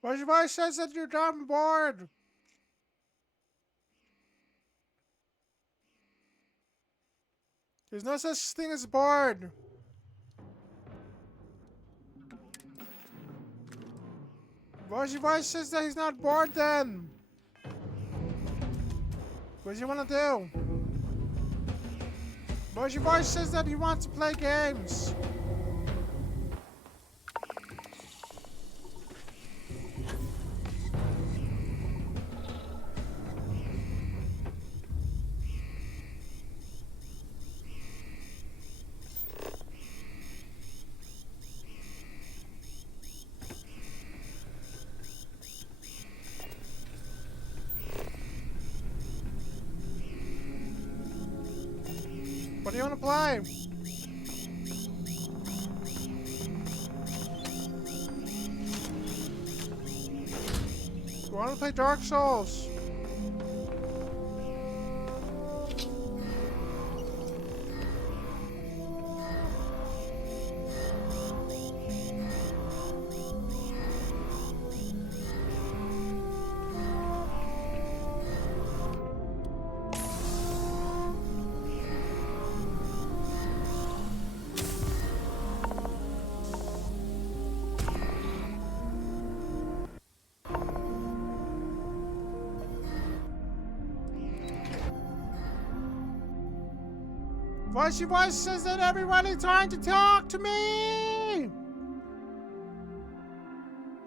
What's your voice says that you're dumb bored? There's no such thing as bored. What's your voice says that he's not bored then? What does he want to do? What's your voice says that he wants to play games? What do you want to play? You want to play Dark Souls? Voicey Voice says that everybody's trying to talk to me!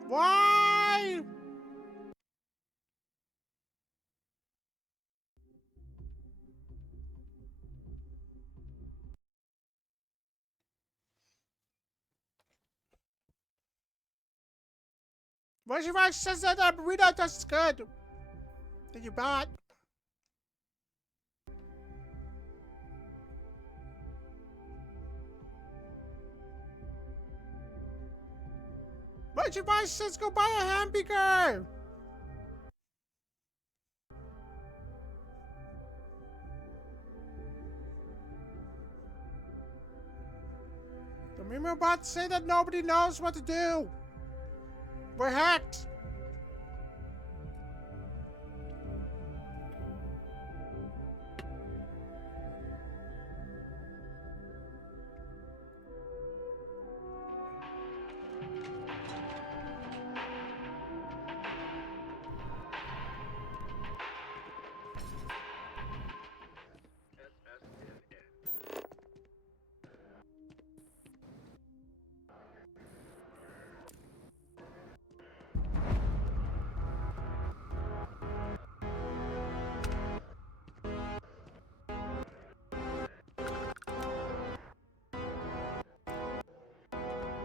Why? Voicey Voice says that the burrito tastes good. That you bought. Voicey Voice says go buy a hamburger. The meme bots say that nobody knows what to do. We're hacked.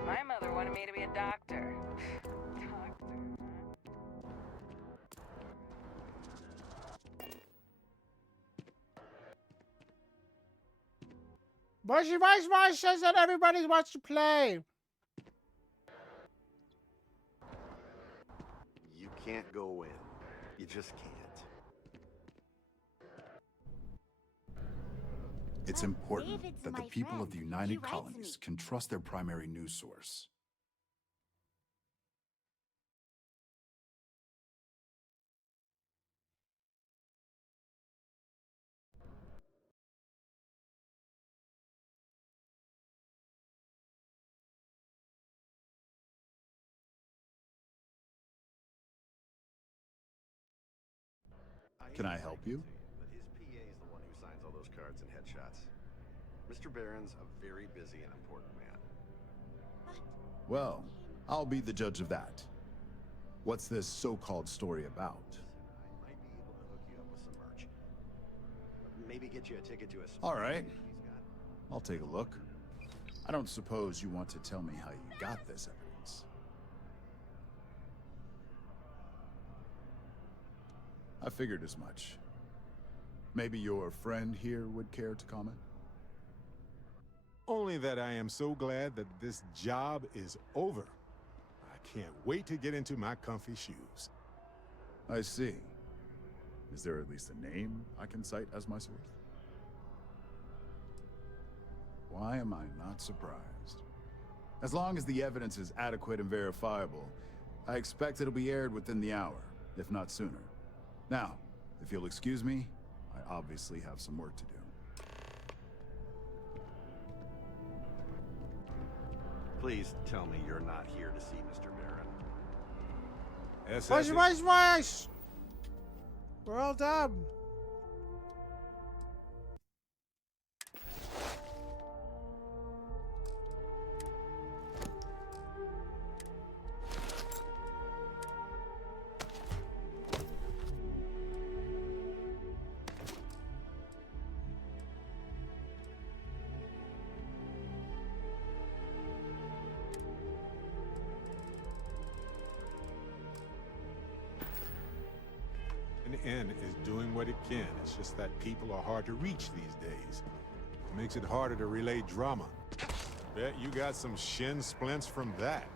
My mother wanted me to be a doctor. Voicey Voice says that everybody wants to play. You can't go in. You just can't. It's important that the people of the United Colonies can trust their primary news source. Can I help you? But his PA is the one who signs all those cards and headshots. Mr. Barron's a very busy and important man. Well, I'll be the judge of that. What's this so-called story about? I might be able to hook you up with some merch. Maybe get you a ticket to a... All right. I'll take a look. I don't suppose you want to tell me how you got this evidence. I figured as much. Maybe your friend here would care to comment? Only that I am so glad that this job is over. I can't wait to get into my comfy shoes. I see. Is there at least a name I can cite as my source? Why am I not surprised? As long as the evidence is adequate and verifiable, I expect it'll be aired within the hour, if not sooner. Now, if you'll excuse me, I obviously have some work to do. Please tell me you're not here to see Mr. Baron. Voice! We're all dumb. An N is doing what it can. It's just that people are hard to reach these days. It makes it harder to relay drama. Bet you got some shin splints from that.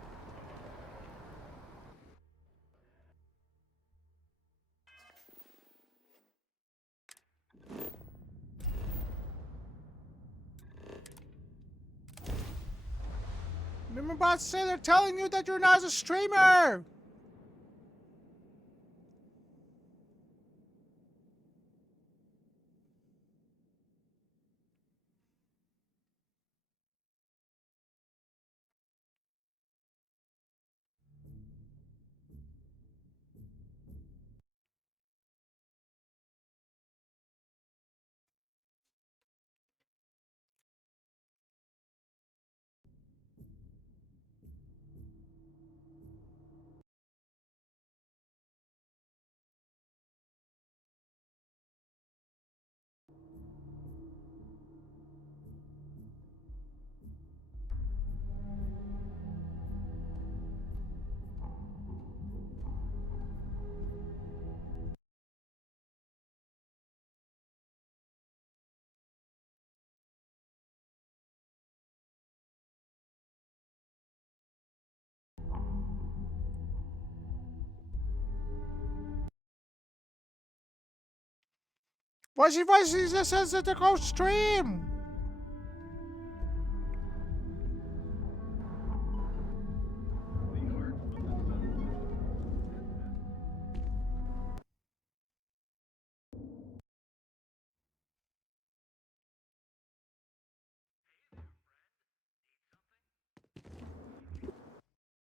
Remember about to say they're telling you that you're not a streamer! Voicey just says that to go stream!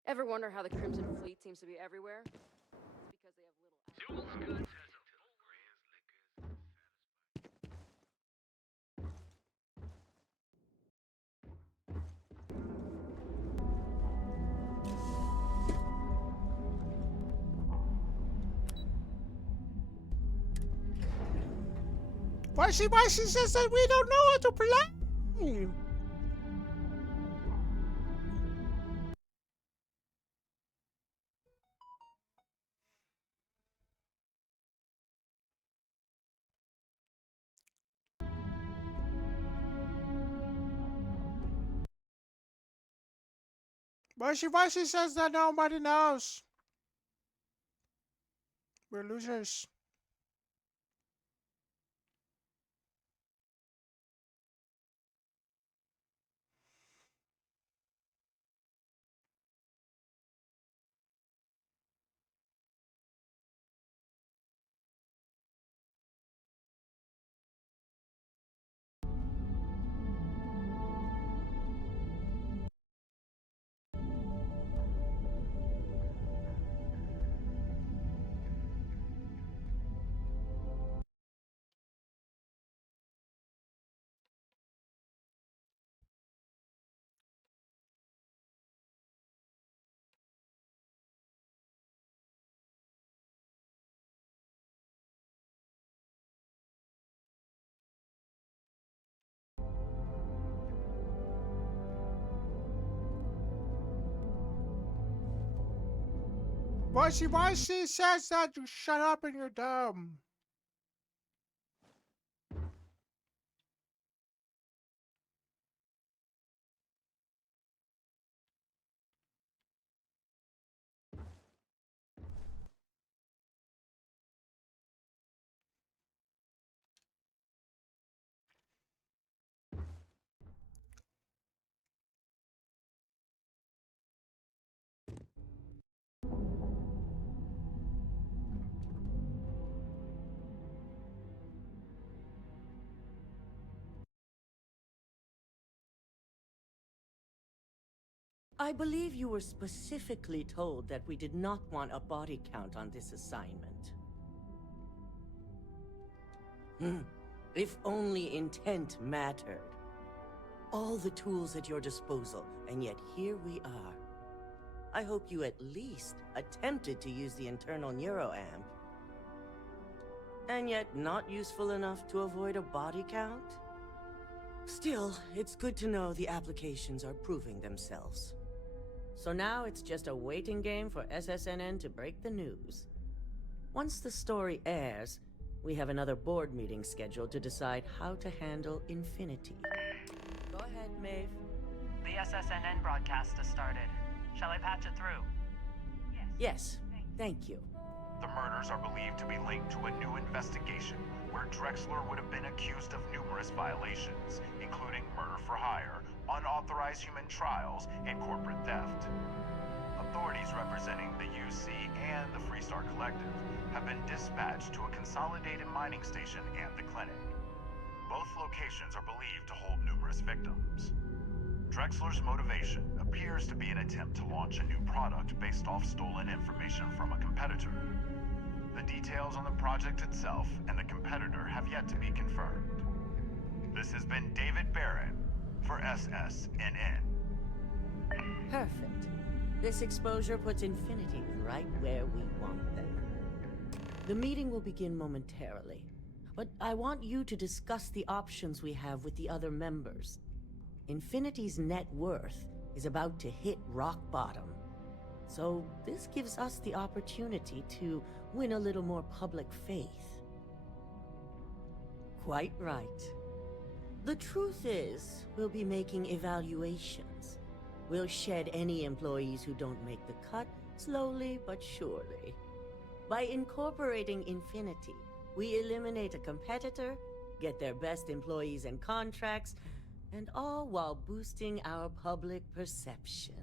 Ever wonder how the Crimson Fleet seems to be everywhere? It's because they have little... Voicey says that we don't know how to play! Voicey says that nobody knows. We're losers. Voicey says that you shut up and you're dumb. I believe you were specifically told that we did not want a body count on this assignment. If only intent mattered. All the tools at your disposal, and yet here we are. I hope you at least attempted to use the internal neuroamp. And yet not useful enough to avoid a body count? Still, it's good to know the applications are proving themselves. So now it's just a waiting game for SSNN to break the news. Once the story airs, we have another board meeting scheduled to decide how to handle Infinity. Go ahead, Maeve. The SSNN broadcast has started. Shall I patch it through? Yes, thank you. The murders are believed to be linked to a new investigation where Drexler would have been accused of numerous violations, including murder for hire, unauthorized human trials, and corporate theft. Authorities representing the UC and the Freestar Collective have been dispatched to a consolidated mining station and the clinic. Both locations are believed to hold numerous victims. Drexler's motivation appears to be an attempt to launch a new product based off stolen information from a competitor. The details on the project itself and the competitor have yet to be confirmed. This has been David Barron for SSNN. Perfect. This exposure puts Infinity right where we want them. The meeting will begin momentarily, but I want you to discuss the options we have with the other members. Infinity's net worth is about to hit rock bottom. So this gives us the opportunity to win a little more public faith. Quite right. The truth is, we'll be making evaluations. We'll shed any employees who don't make the cut, slowly but surely. By incorporating Infinity, we eliminate a competitor, get their best employees and contracts, and all while boosting our public perception.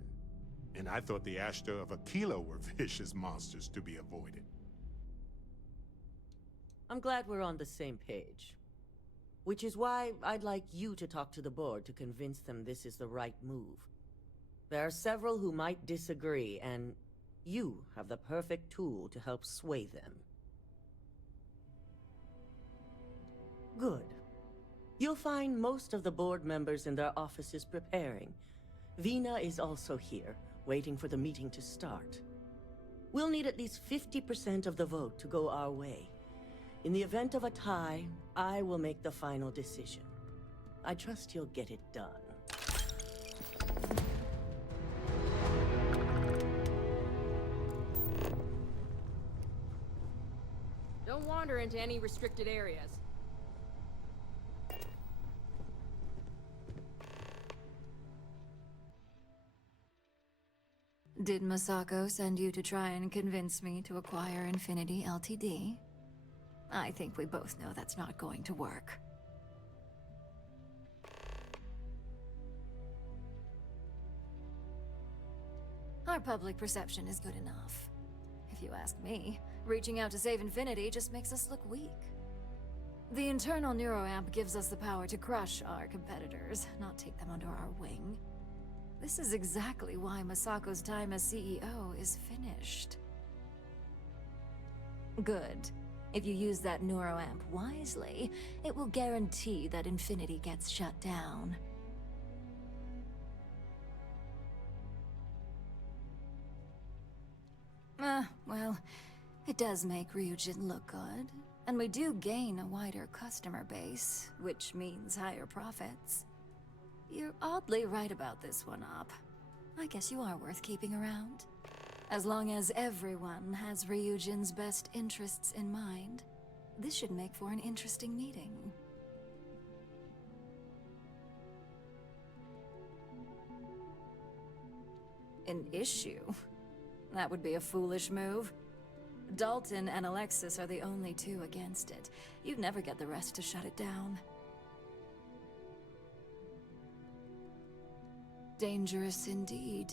And I thought the Ashta of Aquila were vicious monsters to be avoided. I'm glad we're on the same page. Which is why I'd like you to talk to the board to convince them this is the right move. There are several who might disagree, and you have the perfect tool to help sway them. Good. You'll find most of the board members in their offices preparing. Vina is also here, waiting for the meeting to start. We'll need at least 50% of the vote to go our way. In the event of a tie, I will make the final decision. I trust you'll get it done. Don't wander into any restricted areas. Did Masako send you to try and convince me to acquire Infinity Ltd? I think we both know that's not going to work. Our public perception is good enough. If you ask me, reaching out to save Infinity just makes us look weak. The internal neuroamp gives us the power to crush our competitors, not take them under our wing. This is exactly why Masako's time as CEO is finished. Good. If you use that neuroamp wisely, it will guarantee that Infinity gets shut down. Well, it does make Ryujin look good. And we do gain a wider customer base, which means higher profits. You're oddly right about this one, Op. I guess you are worth keeping around. As long as everyone has Ryujin's best interests in mind, this should make for an interesting meeting. An issue? That would be a foolish move. Dalton and Alexis are the only two against it. You'd never get the rest to shut it down. Dangerous indeed.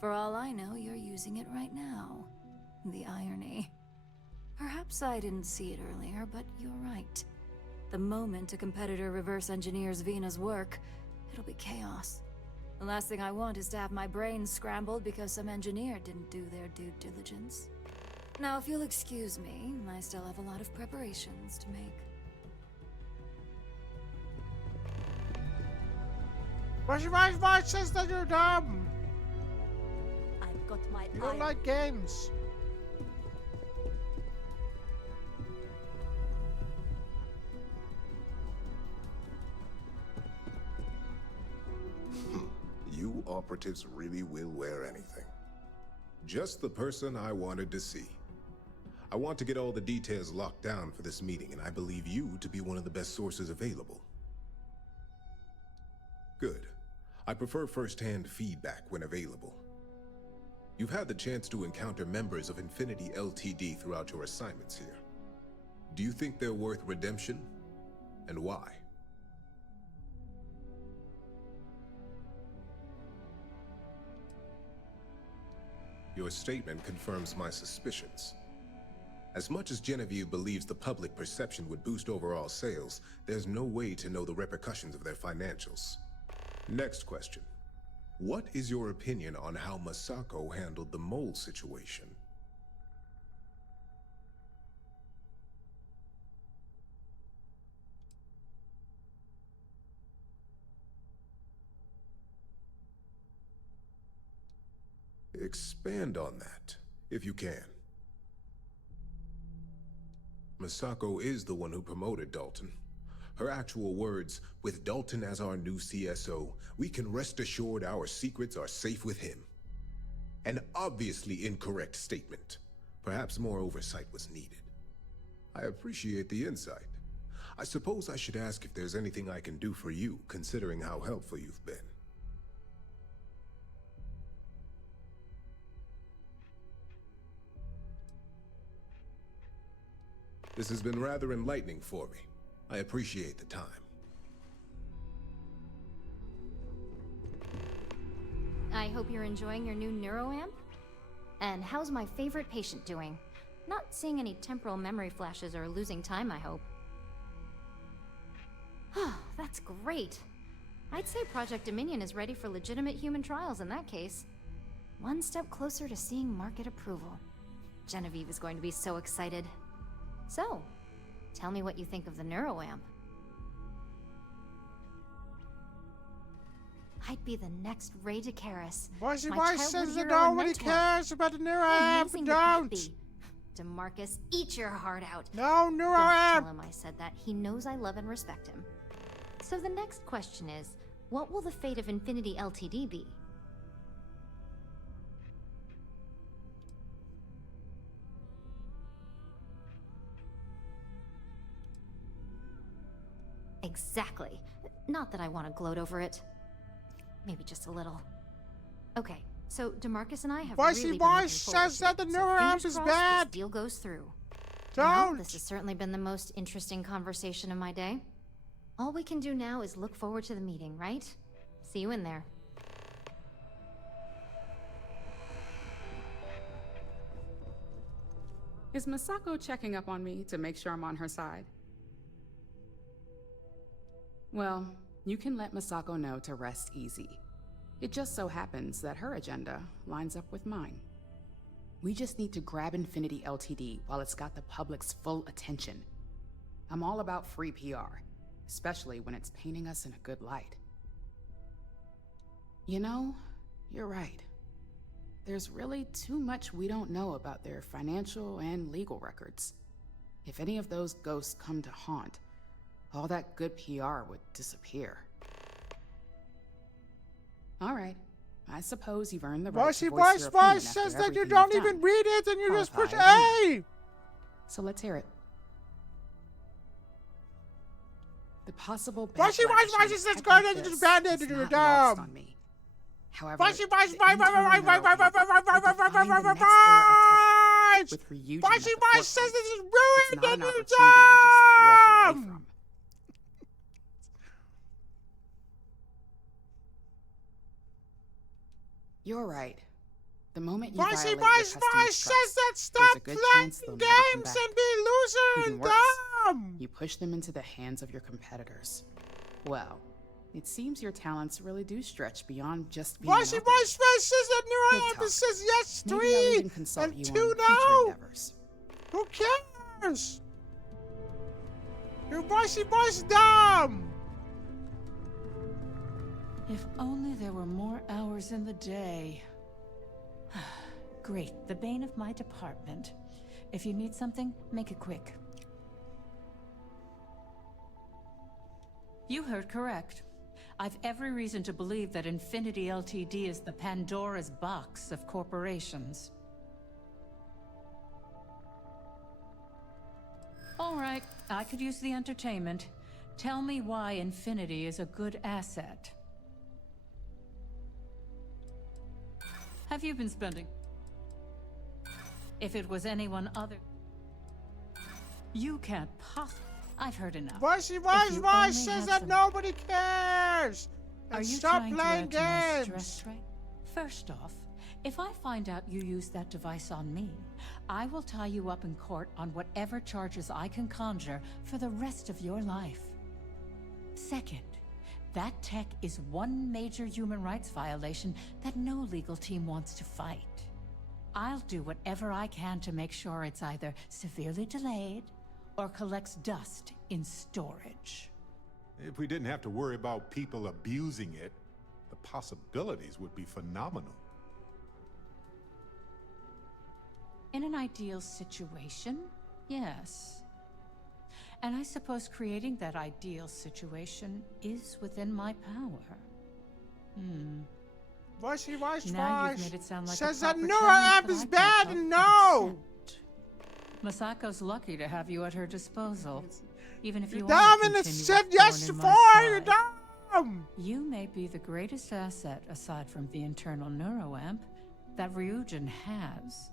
For all I know, you're using it right now. The irony. Perhaps I didn't see it earlier, but you're right. The moment a competitor reverse engineers Vina's work, it'll be chaos. The last thing I want is to have my brain scrambled because some engineer didn't do their due diligence. Now, if you'll excuse me, I still have a lot of preparations to make. Why says that you're dumb? I've got my You don't like games. You operatives really will wear anything. Just the person I wanted to see. I want to get all the details locked down for this meeting, and I believe you to be one of the best sources available. Good. I prefer first-hand feedback when available. You've had the chance to encounter members of Infinity LTD throughout your assignments here. Do you think they're worth redemption? And why? Your statement confirms my suspicions. As much as Genevieve believes the public perception would boost overall sales, there's no way to know the repercussions of their financials. Next question. What is your opinion on how Masako handled the mole situation? Expand on that, if you can. Masako is the one who promoted Dalton. Her actual words, "With Dalton as our new CSO, we can rest assured our secrets are safe with him." An obviously incorrect statement. Perhaps more oversight was needed. I appreciate the insight. I suppose I should ask if there's anything I can do for you, considering how helpful you've been. This has been rather enlightening for me. I appreciate the time. I hope you're enjoying your new neuroamp. And how's my favorite patient doing? Not seeing any temporal memory flashes or losing time, I hope. That's great. I'd say Project Dominion is ready for legitimate human trials in that case. One step closer to seeing market approval. Genevieve is going to be so excited. So, tell me what you think of the neuroamp. I'd be the next Ray DeCaris. Why says that nobody cares about the neuroamp? Don't! DeMarcus, eat your heart out. No Don't neuroamp! tell him I said that. He knows I love and respect him. So the next question is, what will the fate of Infinity LTD be? Exactly. Not that I want to gloat over it. Maybe just a little. Okay, so DeMarcus and I have really been looking forward says to that it, the so neuroamp fingers is crossed bad. This deal goes through. Don't. Well, this has certainly been the most interesting conversation of my day. All we can do now is look forward to the meeting, right? See you in there. Is Masako checking up on me to make sure I'm on her side? Well, you can let Masako know to rest easy. It just so happens that her agenda lines up with mine. We just need to grab Infinity LTD while it's got the public's full attention. I'm all about free PR, especially when it's painting us in a good light. You know, you're right. There's really too much we don't know about their financial and legal records. If any of those ghosts come to haunt, all that good PR would disappear. All right. I suppose you've earned the right to voice your opinion says after that you everything don't you've even done. read it and you just push Qualified. A! So let's hear it. The possible Why backlash and says attack going like into the this band-aid is and you're not lost dumb? on me. However, Why the internal neural people will define the next era of tech with reunion at the Why says forefront. this is It's ruined not and an you're opportunity to just walk away dumb! from. You're right. The moment you violate your customers' says trust, that there's stop a good playing chance they'll never come games back. and be loser Even and worse, dumb! you push them into the hands of your competitors. Well, It seems your talents really do stretch beyond just being Why an she operative. voice says that new Good amp talk. says yes Maybe 3 I'll even consult and you 2 on future no? endeavors. Who cares? Your voice dumb! If only there were more hours in the day. Great, the bane of my department. If you need something, make it quick. You heard correct. I've every reason to believe that Infinity Ltd. Is the Pandora's box of corporations. All right, I could use the entertainment. Tell me why Infinity is a good asset. Have you been spending? If it was anyone other... You can't possibly... I've heard enough. Why If you only says had that some- nobody cares? Are And you stop trying playing to add to my games. stress rate? First off, if I find out you used that device on me, I will tie you up in court on whatever charges I can conjure for the rest of your life. Second, that tech is one major human rights violation that no legal team wants to fight. I'll do whatever I can to make sure it's either severely delayed or collects dust in storage. If we didn't have to worry about people abusing it, the possibilities would be phenomenal. In an ideal situation, yes. And I suppose creating that ideal situation is within my power. Why Now you've made it sound like says a that proper Nora challenge app that is I bad can't and help no! but accept. Masako's lucky to have you at her disposal, even if you You're want dumb to and it continue said with yes thorn in for my you're side. dumb! You may be the greatest asset, aside from the internal neuroamp, that Ryujin has.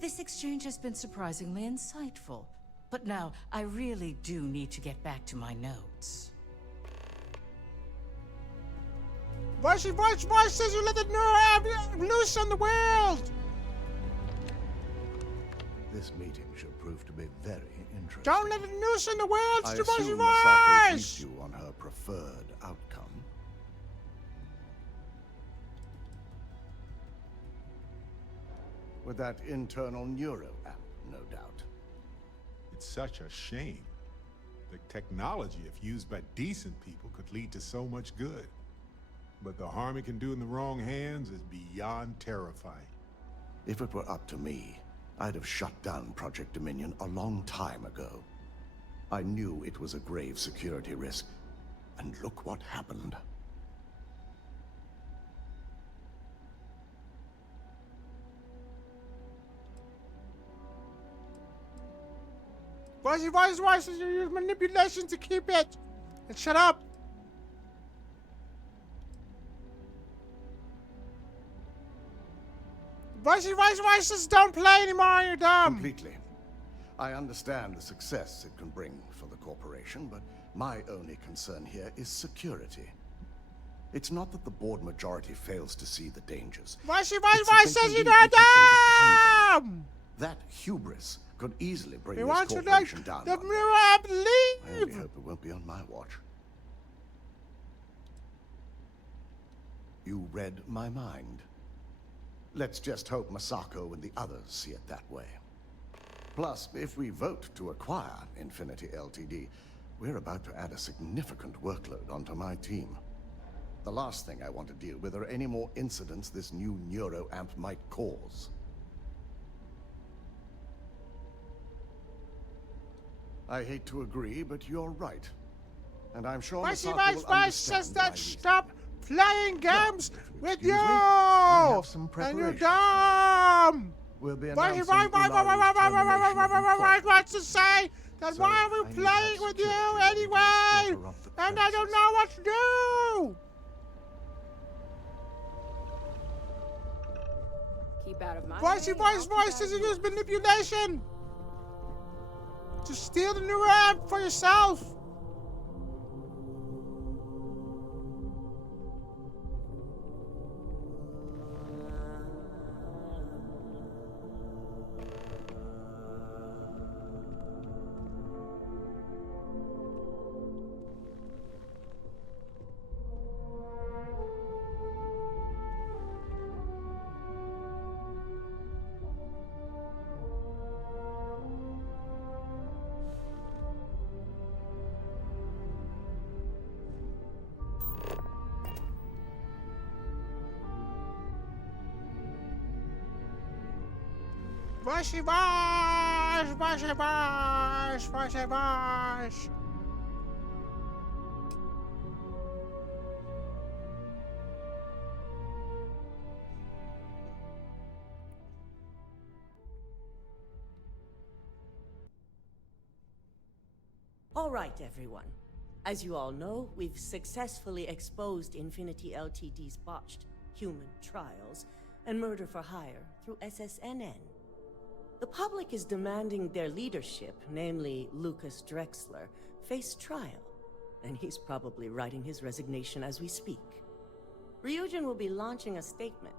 This exchange has been surprisingly insightful, but now I really do need to get back to my notes. Why says you let the Nora app loose on the world? This meeting should prove to be very interesting. Don't let it loose in the world, I it's assume the Masako voice! briefed you on her preferred outcome. With that internal neuro app, no doubt. It's such a shame. The technology, if used by decent people, could lead to so much good. But the harm it can do in the wrong hands is beyond terrifying. If it were up to me, I'd have shut down Project Dominion a long time ago. I knew it was a grave security risk, and look what happened. Why says you use manipulation to keep it? And shut up! Why says don't play anymore, you're dumb! Completely. I understand the success it can bring for the corporation, but my only concern here is security. It's not that the board majority fails to see the dangers. Why It's says that they you're believe we can overcome them. dumb! That hubris could easily bring We this want to let corporation down. the one day. mirror app I only leave! hope it won't be on my watch. You read my mind. Let's just hope Masako and the others see it that way. Plus, if we vote to acquire Infinity Ltd., we're about to add a significant workload onto my team. The last thing I want to deal with are any more incidents this new neuroamp might cause. I hate to agree, but you're right. And I'm sure Masako will understand says my that reason. stop playing games with excuse you! me, I have some And you're preparations. dumb! We'll be Why announcing Ulari's termination of employment. wants to say that So, why I are we need playing that with you security ready to anyway? escort her off the And I don't know what to do! Keep out of my Why way, says I'll you use manipulation to steal the new amp for yourself? Washy wash! Washy wash! Washy wash! All right, everyone. As you all know, we've successfully exposed Infinity Ltd's botched human trials and murder for hire through SSNN. The public is demanding their leadership, namely Lucas Drexler, face trial, and he's probably writing his resignation as we speak. Ryujin will be launching a statement,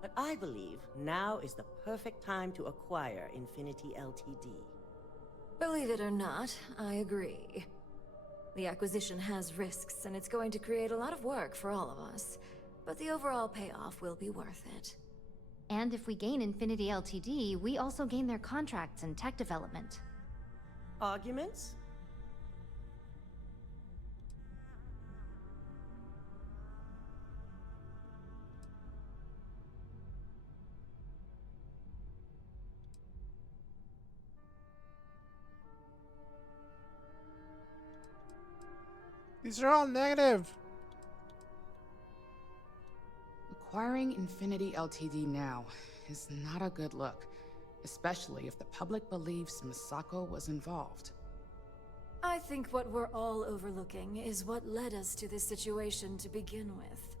but I believe now is the perfect time to acquire Infinity Ltd. Believe it or not, I agree. The acquisition has risks, and it's going to create a lot of work for all of us. But the overall payoff will be worth it. And if we gain Infinity Ltd, we also gain their contracts and tech development. Arguments? These are all negative. Acquiring Infinity Ltd now is not a good look, especially if the public believes Misako was involved. I think what we're all overlooking is what led us to this situation to begin with.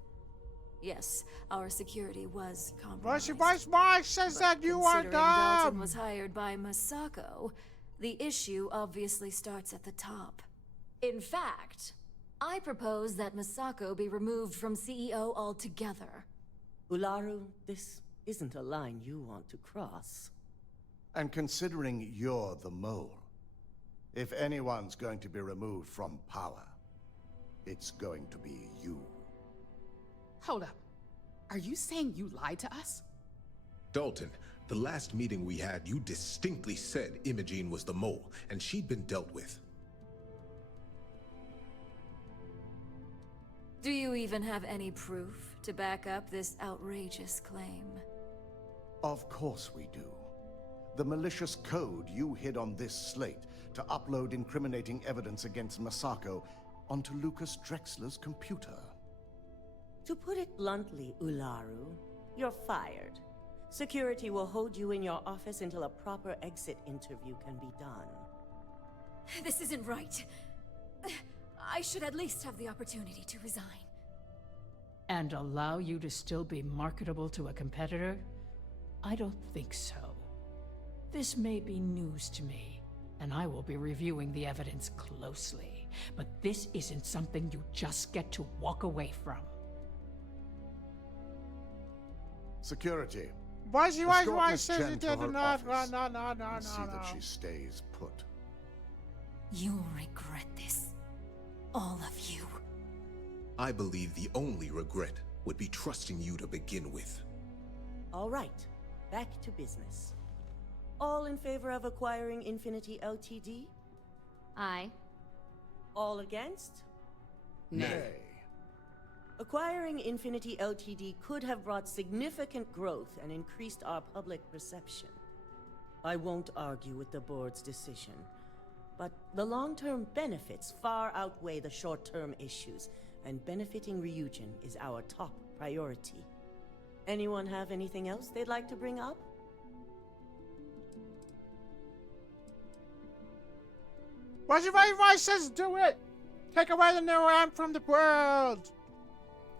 Yes, our security was compromised. Why says that you are Considering dumb? Dalton was hired by Misako, the issue obviously starts at the top. In fact, I propose that Misako be removed from CEO altogether. Ularu, this isn't a line you want to cross. And considering you're the mole, if anyone's going to be removed from power, it's going to be you. Hold up. Are you saying you lied to us? Dalton, the last meeting we had, you distinctly said Imogene was the mole, and she'd been dealt with. Do you even have any proof to back up this outrageous claim? Of course we do. The malicious code you hid on this slate to upload incriminating evidence against Misako onto Lucas Drexler's computer. To put it bluntly, Ularu, you're fired. Security will hold you in your office until a proper exit interview can be done. This isn't right. I should at least have the opportunity to resign. And allow you to still be marketable to a competitor? I don't think so. This may be news to me, and I will be reviewing the evidence closely. But this isn't something you just get to walk away from. Security. Why Escort Miss says Chen it to did her not? office No. and see that she stays put. You'll regret this. All of you. I believe the only regret would be trusting you to begin with. All right, back to business. All in favor of acquiring Infinity Ltd? Aye. All against? Nay. Acquiring Infinity Ltd could have brought significant growth and increased our public perception. I won't argue with the board's decision, but the long-term benefits far outweigh the short-term issues, and benefiting Ryujin is our top priority. Anyone have anything else they'd like to bring up? Why says do it? Take away the neuroamp from the world.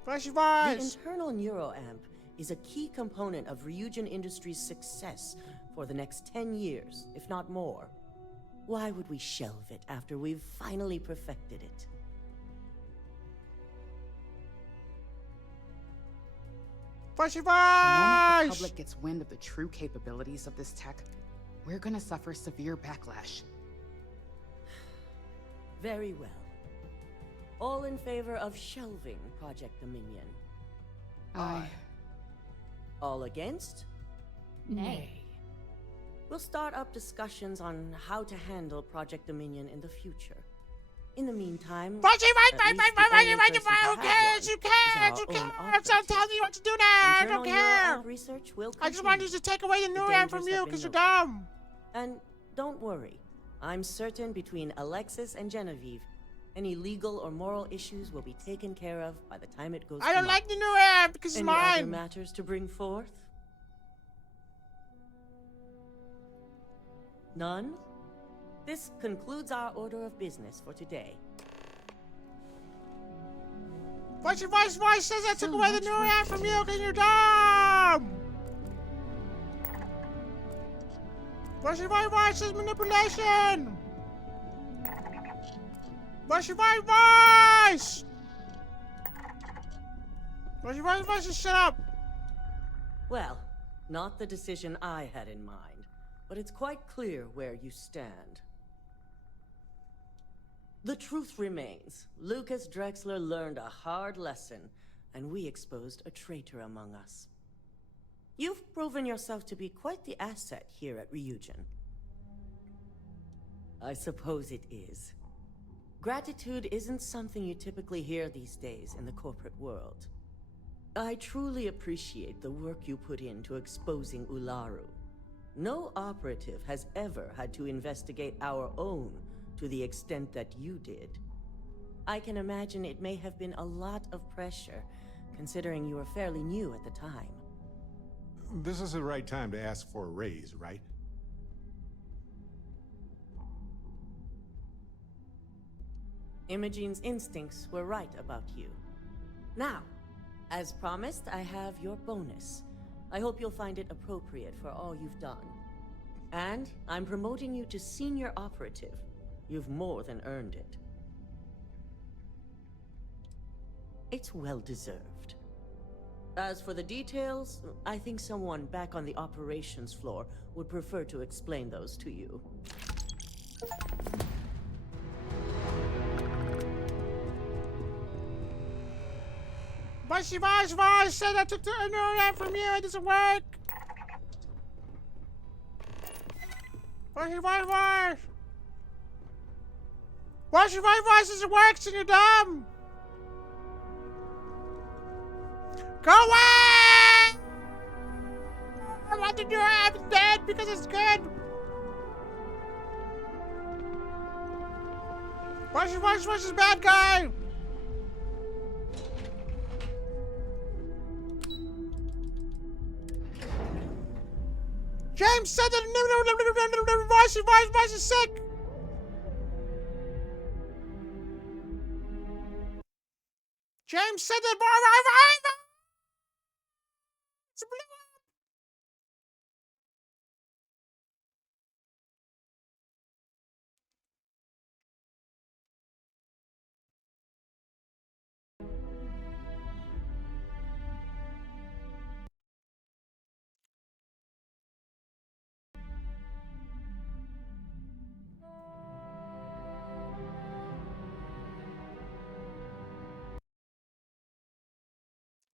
The internal neuroamp is a key component of Ryujin Industries' success for the next 10 years, if not more. Why would we shelve it after we've finally perfected it? The moment the public gets wind of the true capabilities of this tech, we're gonna suffer severe backlash. Very well. All in favor of shelving Project Dominion? Aye. All against? Nay. We'll start up discussions on how to handle Project Dominion in the future. In the meantime, Fudgy, at least the only person to have one is you our own can't. I'm telling you what to do now. I Internal don't care. neuroamp research will I just wanted continue. to take away the The neuroamp dangers from have you been because you're noted. dumb. And don't worry, I'm certain between Alexis and Genevieve, any legal or moral issues will be taken care of by the time it goes I don't to like the neuroamp because it's Any other mine. matters to bring forth? None? This concludes our order of business for today. Fudgy Voice says I took So away the much neuroamp work from to you do. because you're dumb. Fudgy Voice says manipulation. Fudgy Voice. Fudgy Voice, just shut up. Well, not the decision I had in mind, but it's quite clear where you stand. The truth remains, Lucas Drexler learned a hard lesson, and we exposed a traitor among us. You've proven yourself to be quite the asset here at Ryujin. I suppose it is. Gratitude isn't something you typically hear these days in the corporate world. I truly appreciate the work you put into exposing Ularu. No operative has ever had to investigate our own to the extent that you did. I can imagine it may have been a lot of pressure, considering you were fairly new at the time. This is the right time to ask for a raise, right? Imogene's instincts were right about you. Now, as promised, I have your bonus. I hope you'll find it appropriate for all you've done. And I'm promoting you to senior operative. You've more than earned it. It's well deserved. As for the details, I think someone back on the operations floor would prefer to explain those to you. Fudgy Voice said I took the neuroamp from you. It doesn't work. Fudgy Voice. Fudgy Voice doesn't work, so you're dumb. Go away! I want the neuroamp dead because it's good. Fudgy Voice is a bad guy. James said that Voice is sick. James said that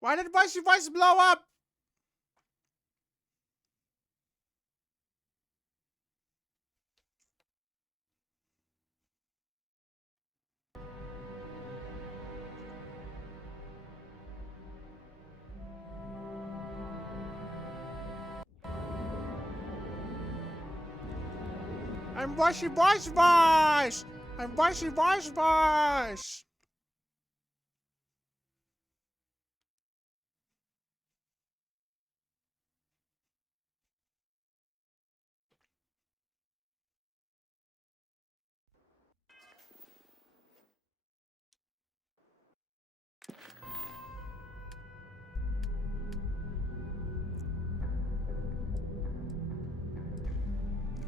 Why did Fudgy Voice blow up? I'm Fudgy Voice. I'm Fudgy Voice.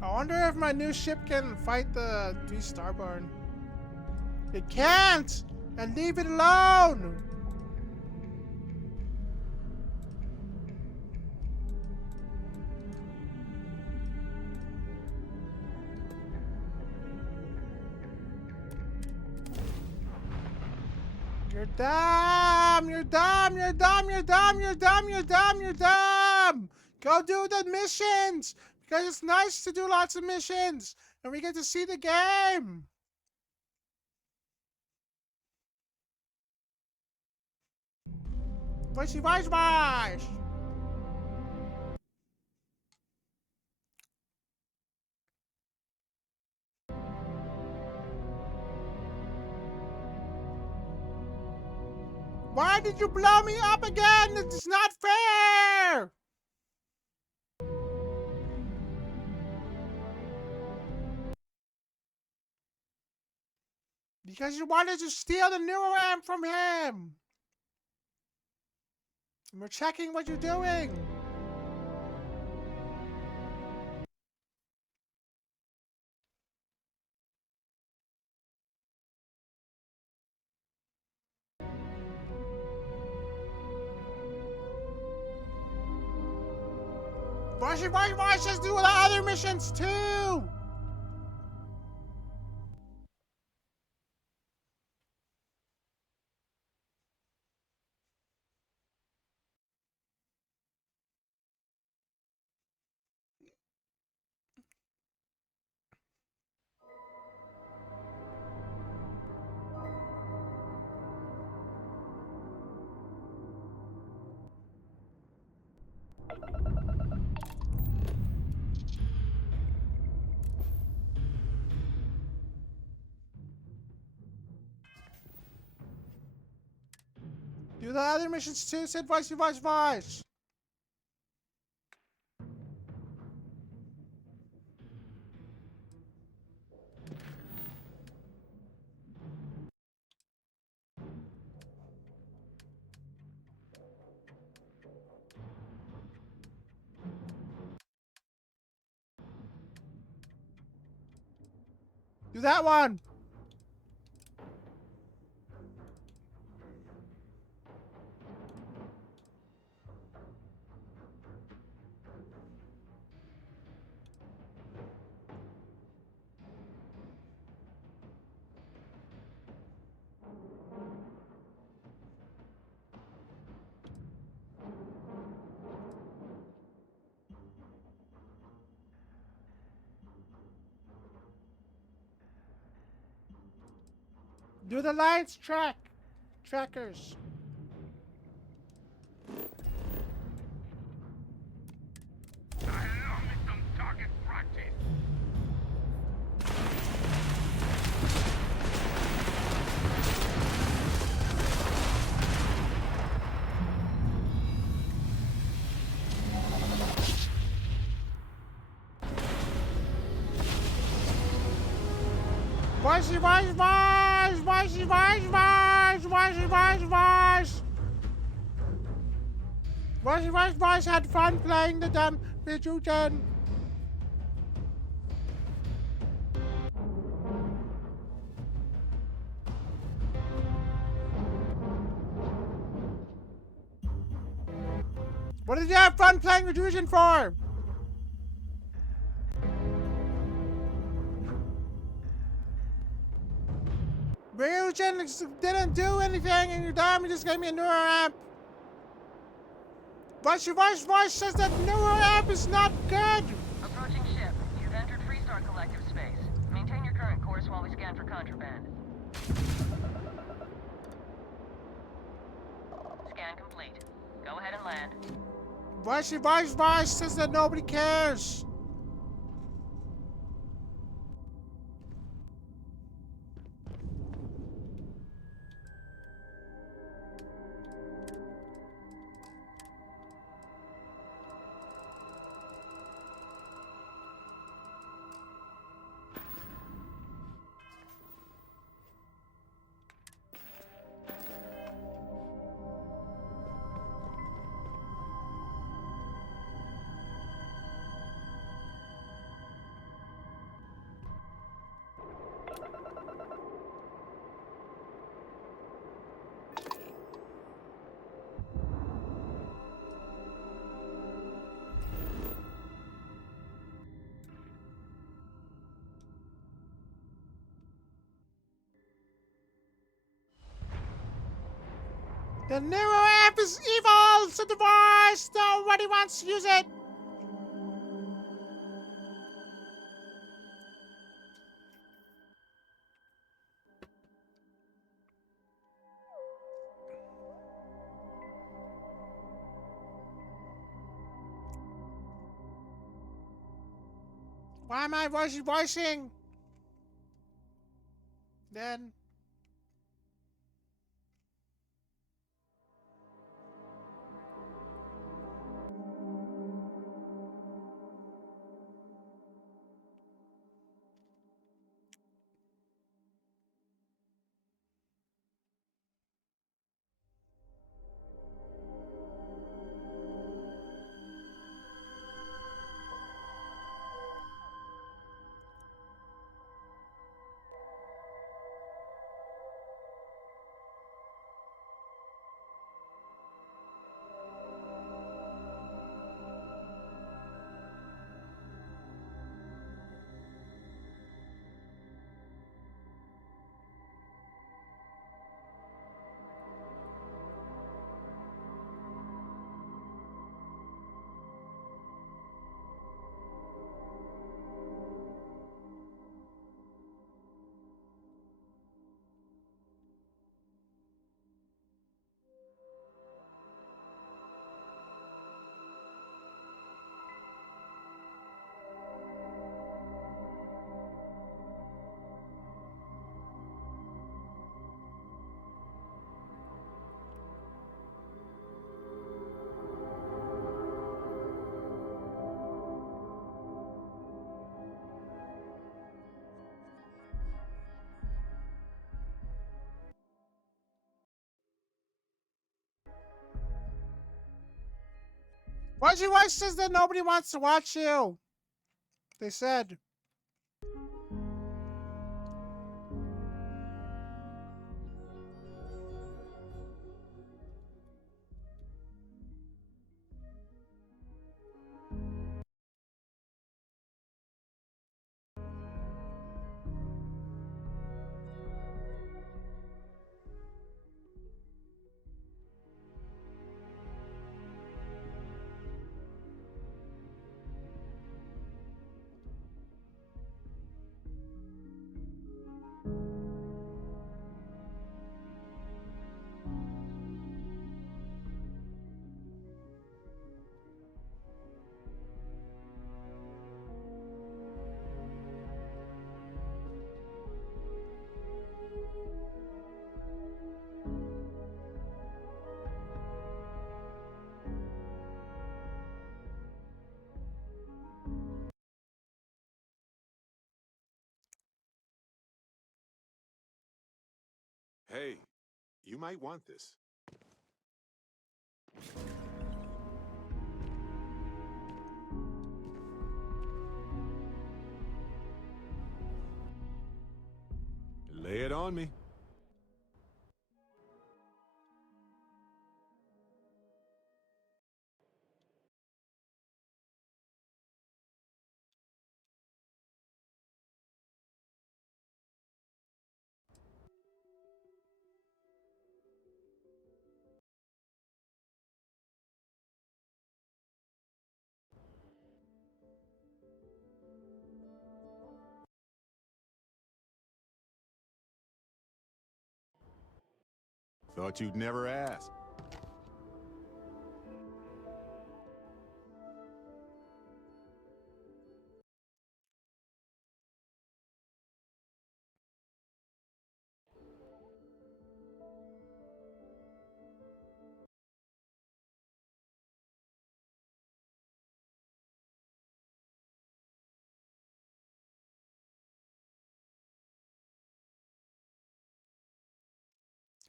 I wonder if my new ship can fight the 3 Starborn. It can't! And leave it alone! You're dumb! You're dumb! You're dumb! You're dumb! You're dumb! You're dumb! You're dumb! Go do the missions! Because it's nice to do lots of missions! And we get to see the game! Voicey voice. Why did you blow me up again? It's not fair! Because you wanted to steal the neuroamp from him! And we're checking what you're doing! Voice, just do the other missions too! Do the other missions too, said voice. Do that one! Do the lights trackers. Voicey voice had fun playing the damn video game. What did you have fun playing Reduction for? Reduction didn't do anything and your damn just gave me a neuroamp. But your voice says that neuroamp is not good. Approaching ship. You've entered Freestar Collective space. Maintain your current course while we scan for contraband. Scan complete. Go ahead and land. Voice says that nobody cares. The neuroamp is evil, so the voice nobody wants to use it. Why am I voicing? Then. Why'd you watch says that nobody wants to watch you? They said. Hey, you might want this. Lay it on me. Thought you'd never ask.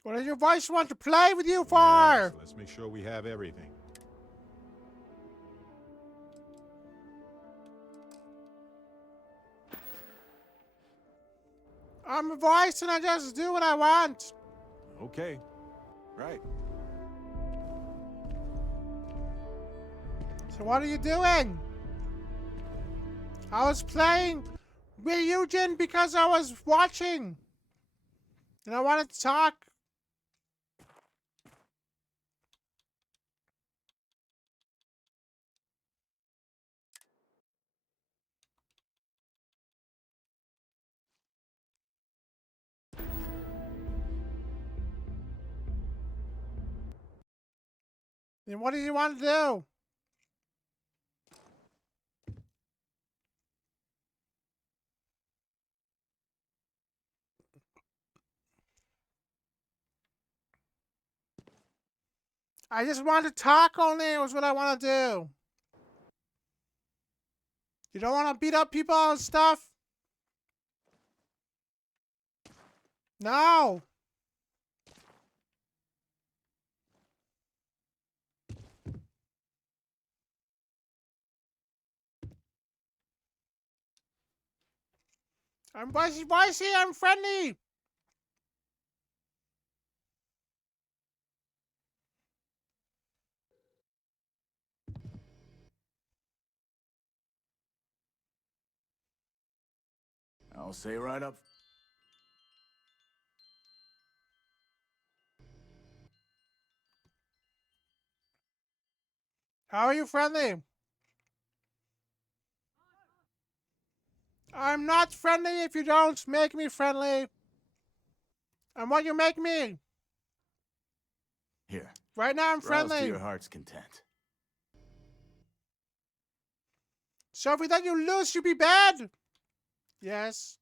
What does your voice want to play with you for? Yes, let's make sure we have everything. I'm a voice and I just do what I want. Okay. Right. So what are you doing? I was playing with Eugen because I was watching. And I wanted to talk. Then what do you want to do? I just want to talk only. It was what I want to do. You don't want to beat up people and stuff? No. I'm Boise, I'm friendly. I'll say right up. How are you friendly? I'm not friendly if you don't make me friendly. And what you make me? Here. Right now I'm Browse friendly. to your heart's content. So if we let you loose, you be bad? Yes.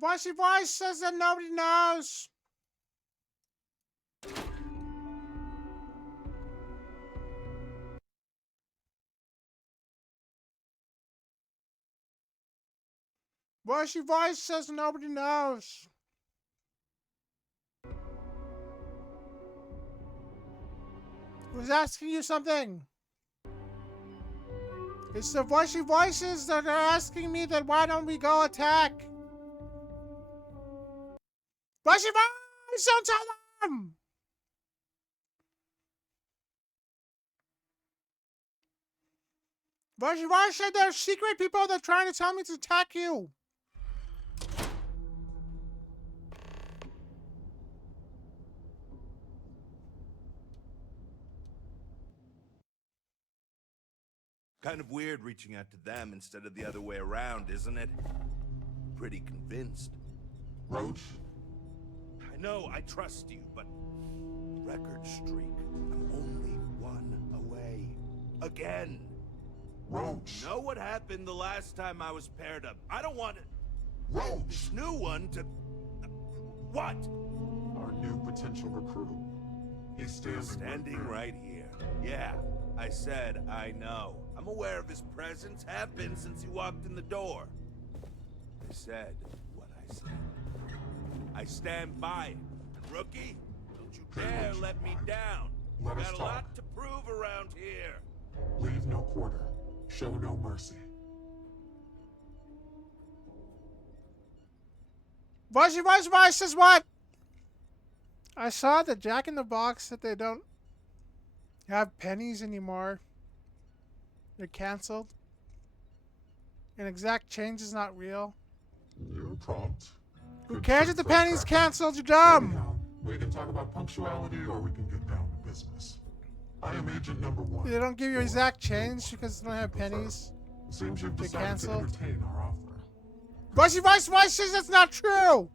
Voice! Voice says that nobody knows. Voice says nobody knows. Who's asking you something? It's the voices that are asking me that why don't we go attack? Voice, don't tell them! Voice said there's secret people that are trying to tell me to attack you. Kind of weird reaching out to them instead of the other way around, isn't it? Pretty convinced. Roach? I know, I trust you, but record streak. I'm only one away. Again. Roach. Know what happened the last time I was paired up? I don't want Roach. this new one to... What? Our new potential recruit. He's standing right here. Yeah, I said I know. I'm aware of his presence, have been since he walked in the door. I said what I said. I stand by it. Rookie, don't you dare let me down. Let us Got a talk. lot to prove around here. Leave no quarter. Show no mercy. Voice says what? I saw the Jack in the Box that they don't have pennies anymore. They're canceled. And exact change is not real. You're prompt. Who cares if the penny's canceled? You're dumb. Anyhow, we can talk about punctuality or we can get down to business. I am agent number 1. They don't give you exact change because they don't have pennies. Seems you've They're decided to canceled. entertain our offer. Voice says that's not true.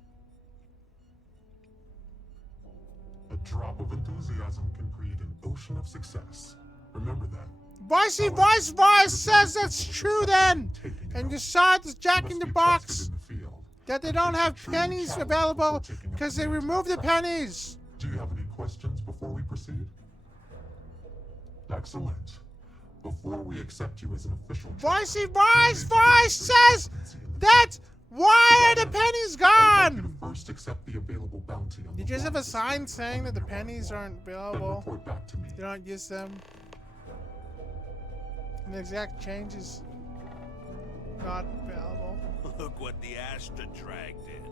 A drop of enthusiasm can create an ocean of success. Remember that. Voice says that's true then. And you saw the Jack in the Box that they don't have pennies available because they removed the pennies. Do you have any questions before we proceed? Excellent. Before we accept you as an official... Voice says that why are the pennies gone? First accept the available bounty on You just have a sign saying that the pennies aren't available. report back to me. You don't use them. An exact change is not available. Look what the Astra dragged in.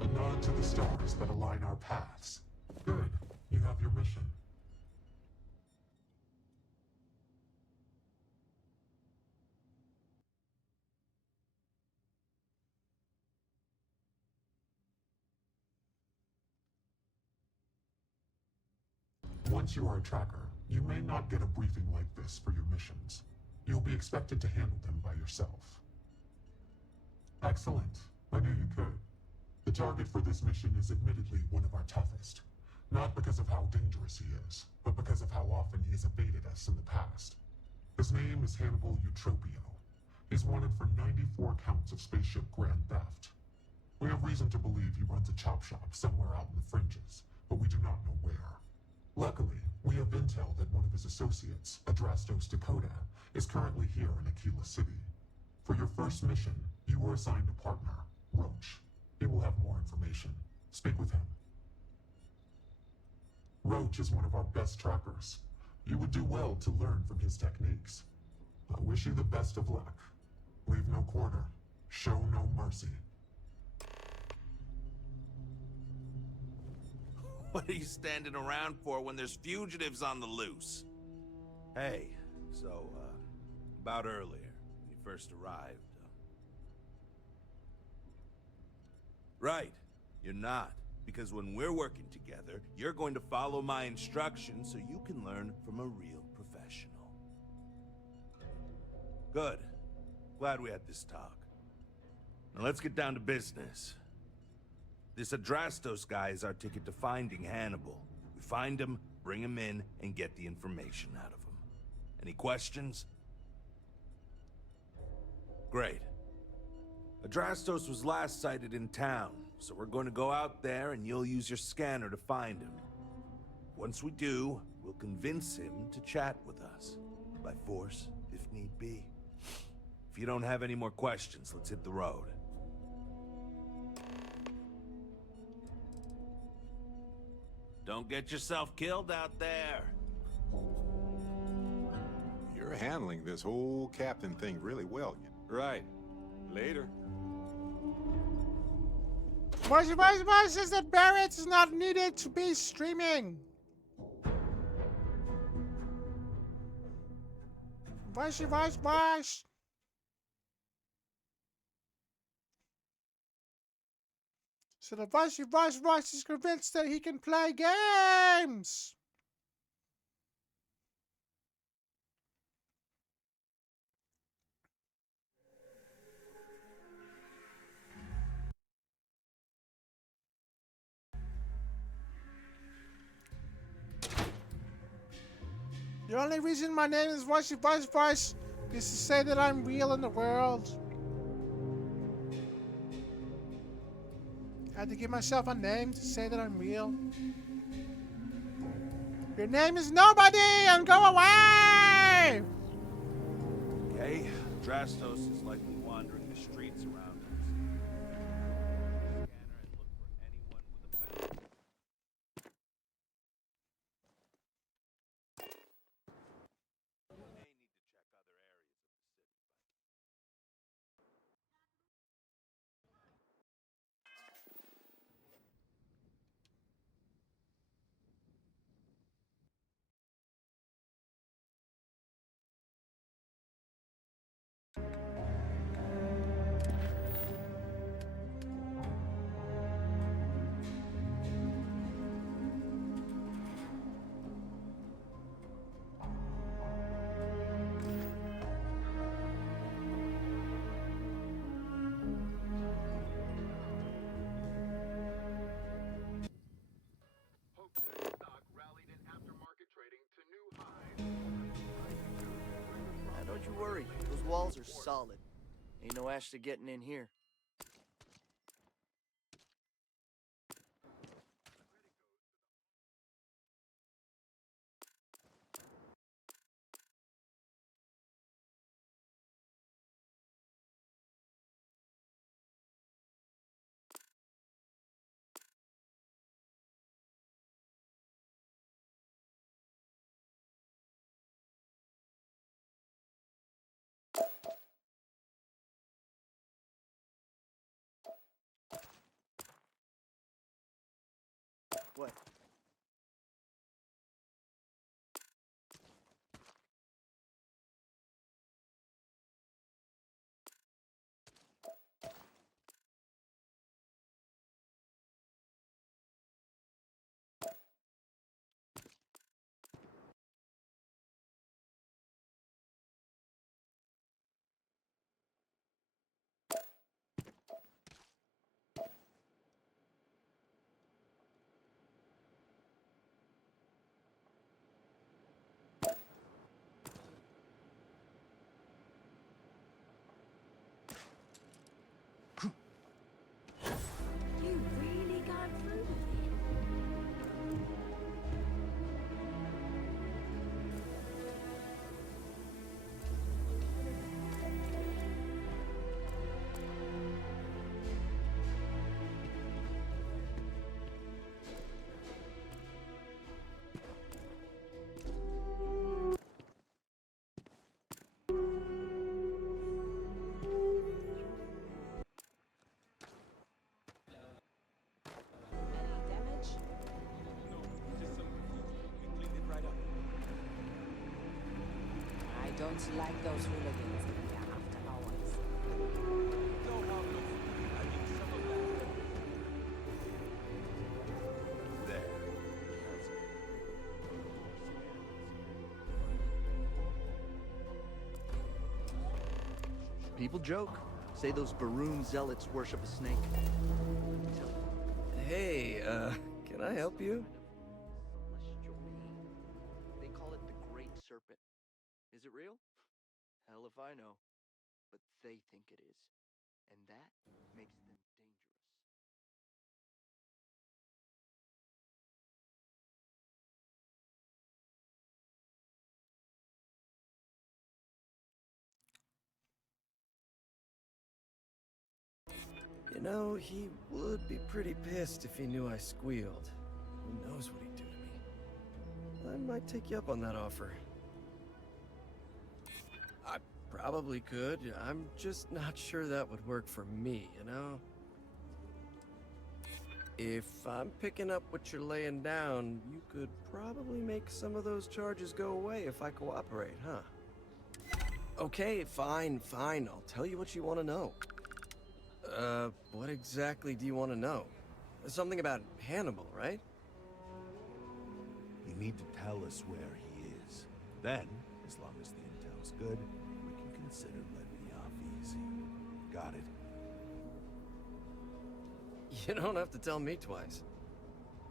A nod to the stars that align our paths. Good. You have your mission. Once you are a tracker, you may not get a briefing like this for your missions. You'll be expected to handle them by yourself. Excellent. I knew you could. The target for this mission is admittedly one of our toughest. Not because of how dangerous he is, but because of how often he has evaded us in the past. His name is Hannibal Eutropio. He's wanted for 94 counts of spaceship grand theft. We have reason to believe he runs a chop shop somewhere out in the fringes, but we do not know where. Luckily, we have intel that one of his associates, Adrastos Dakota, is currently here in Aquila City. For your first mission, you were assigned a partner, Roach. He will have more information. Speak with him. Roach is one of our best trackers. You would do well to learn from his techniques. I wish you the best of luck. Leave no quarter. Show no mercy. What are you standing around for when there's fugitives on the loose? Hey, so, about earlier, when you first arrived. Right, you're not. Because when we're working together, you're going to follow my instructions so you can learn from a real professional. Good. Glad we had this talk. Now let's get down to business. This Adrastos guy is our ticket to finding Hannibal. We find him, bring him in, and get the information out of him. Any questions? Great. Adrastos was last sighted in town, so we're going to go out there and you'll use your scanner to find him. Once we do, we'll convince him to chat with us. By force, if need be. If you don't have any more questions, let's hit the road. Don't get yourself killed out there. You're handling this whole captain thing really well. Right. Later. Why says that Barrett is not needed to be streaming? Why? So the Vice is convinced that he can play games. The only reason my name is Vice is to say that I'm real in the world. I had to give myself a name to say that I'm real. Your name is nobody, and go away! Okay, Adrastos is likely wandering the streets around us. Don't you worry, those walls are solid. Ain't no Ashley getting in here. What? You really got through with it. Damage? I don't like those hooligans here after hours. People joke. Say those Baroon zealots worship a snake. Hey, can I help you? They call it the Great Serpent. Is it real? Hell if I know. But they think it is. And that makes them dangerous. You know, he would be pretty pissed if he knew I squealed. Who knows what he'd do to me? I might take you up on that offer. I probably could. I'm just not sure that would work for me, you know? If I'm picking up what you're laying down, you could probably make some of those charges go away if I cooperate, huh? Okay, fine. I'll tell you what you want to know. What exactly do you want to know? Something about Hannibal, right? You need to tell us where he is. Then, as long as the intel's good, we can consider letting you off easy. Got it? You don't have to tell me twice.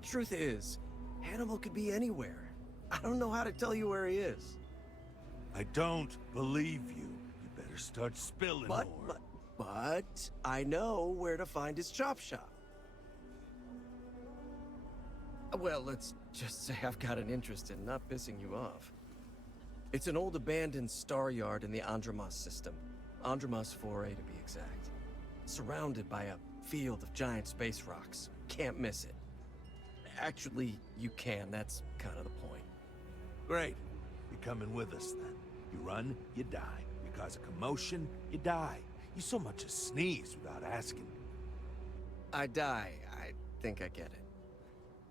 Truth is, Hannibal could be anywhere. I don't know how to tell you where he is. I don't believe you. You better start spilling more. But I know where to find his chop shop. Well, let's just say I've got an interest in not pissing you off. It's an old abandoned star yard in the Andromos system. Andromos 4A to be exact. Surrounded by a field of giant space rocks. Can't miss it. Actually, you can. That's kind of the point. Great. You're coming with us then. You run, you die. You cause a commotion, you die. You so much as sneeze without asking. I die. I think I get it.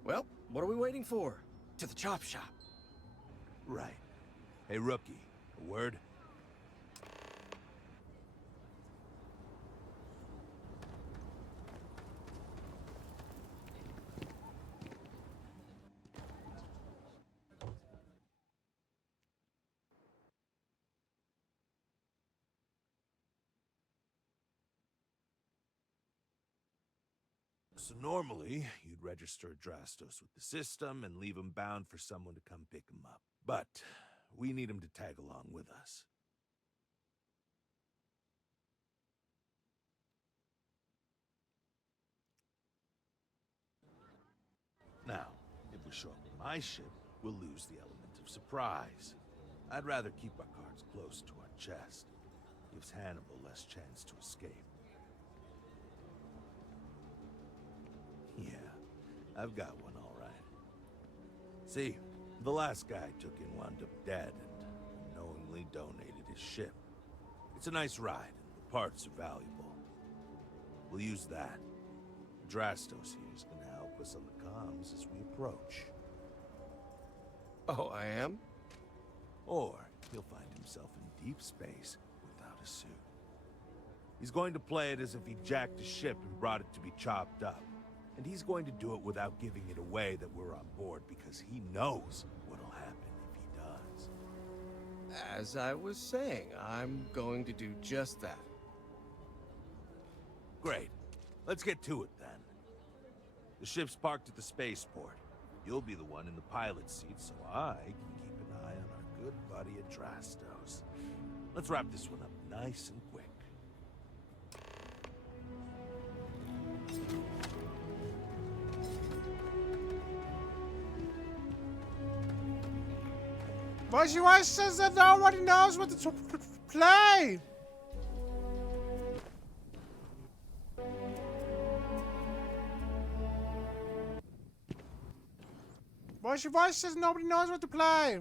Well, what are we waiting for? To the chop shop. Right. Hey, rookie, a word? So normally, you'd register Drastos with the system and leave him bound for someone to come pick him up. But we need him to tag along with us. Now, if we show up in my ship, we'll lose the element of surprise. I'd rather keep our cards close to our chest. Gives Hannibal less chance to escape. Yeah, I've got one all right. See, the last guy I took in wound up dead and knowingly donated his ship. It's a nice ride, and the parts are valuable. We'll use that. Drastos here is gonna help us on the comms as we approach. Oh, I am? Or he'll find himself in deep space without a suit. He's going to play it as if he jacked a ship and brought it to be chopped up. And he's going to do it without giving it away that we're on board, because he knows what'll happen if he does. As I was saying, I'm going to do just that. Great. Let's get to it then. The ship's parked at the spaceport. You'll be the one in the pilot's seat, so I can keep an eye on our good buddy Adrastos. Let's wrap this one up nice and quick. Voicey Voice says that nobody knows what to play. Voicey Voice says nobody knows what to play.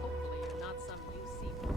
Hopefully you're not some UC pro.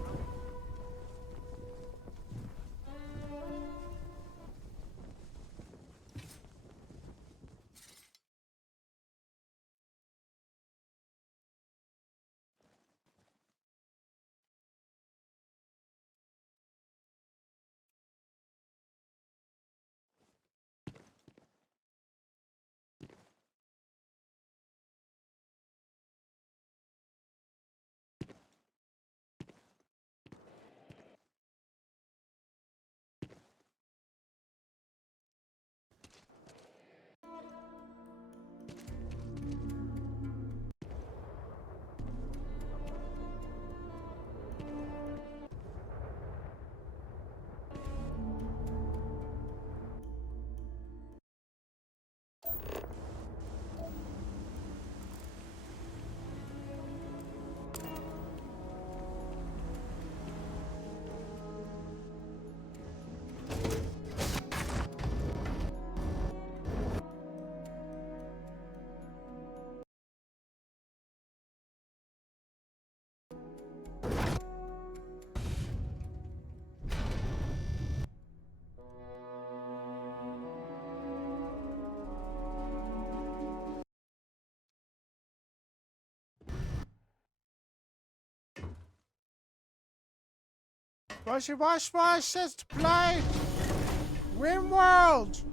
Voicey Voice says to play RimWorld.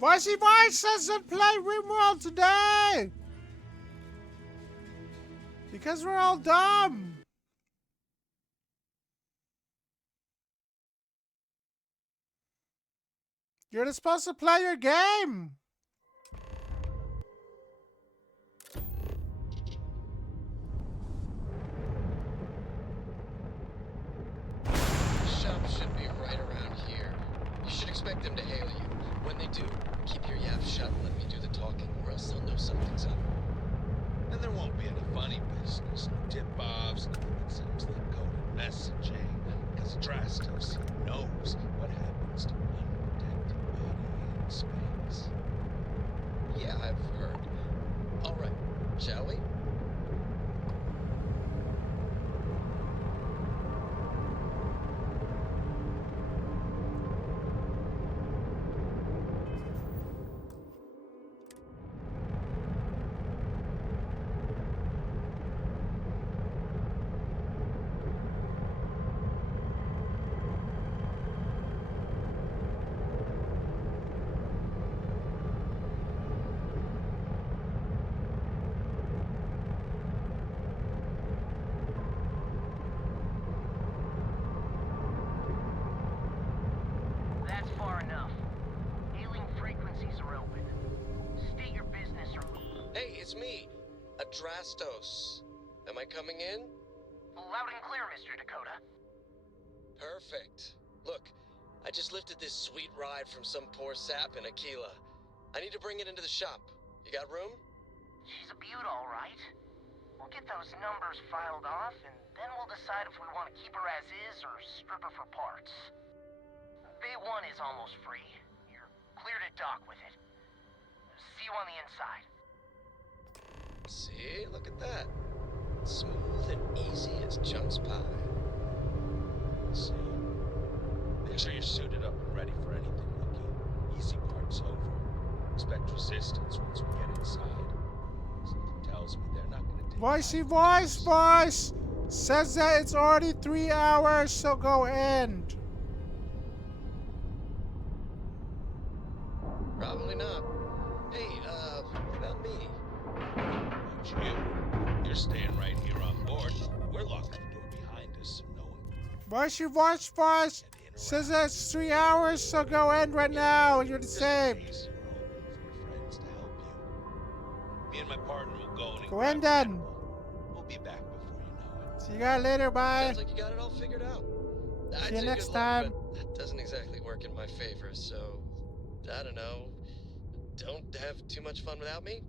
Voicey Voice says to play RimWorld today. Because we're all dumb. You're not supposed to play your game. The shop should be right around here. You should expect them to hail you. When they do, keep your yaps shut and let me do the talking, or else they'll know something's up. And there won't be any funny business, no tip-offs, nothing that sounds like coded messaging, because Adrastos knows what happens to an unprotected body in space. Yeah, I've heard. All right, shall we? Drastos. Am I coming in? Loud and clear, Mr. Dakota. Perfect. Look, I just lifted this sweet ride from some poor sap in Aquila. I need to bring it into the shop. You got room? She's a beaut, all right. We'll get those numbers filed off, and then we'll decide if we want to keep her as is or strip her for parts. Bay 1 is almost free. You're clear to dock with it. See you on the inside. See? Look at that. Smooth and easy as chunks pie. See? Make sure you're suited up and ready for anything, Rookie. Easy part's over. Expect resistance once we get inside. Something tells me they're not gonna take Voice says that it's already 3 hours, so go end. Probably not. Hey, what about me? About you? You're staying right here on board. We're locking the door behind us so no one... Voice says that it's 3 hours, so go end right now. You're the same. Me and my partner will go and Go end then. We'll be back before you know it. See you guys later. Bye. Sounds like you got it all figured out. See you next good time. luck, but that doesn't exactly work in my favor, so I don't know. Don't have too much fun without me?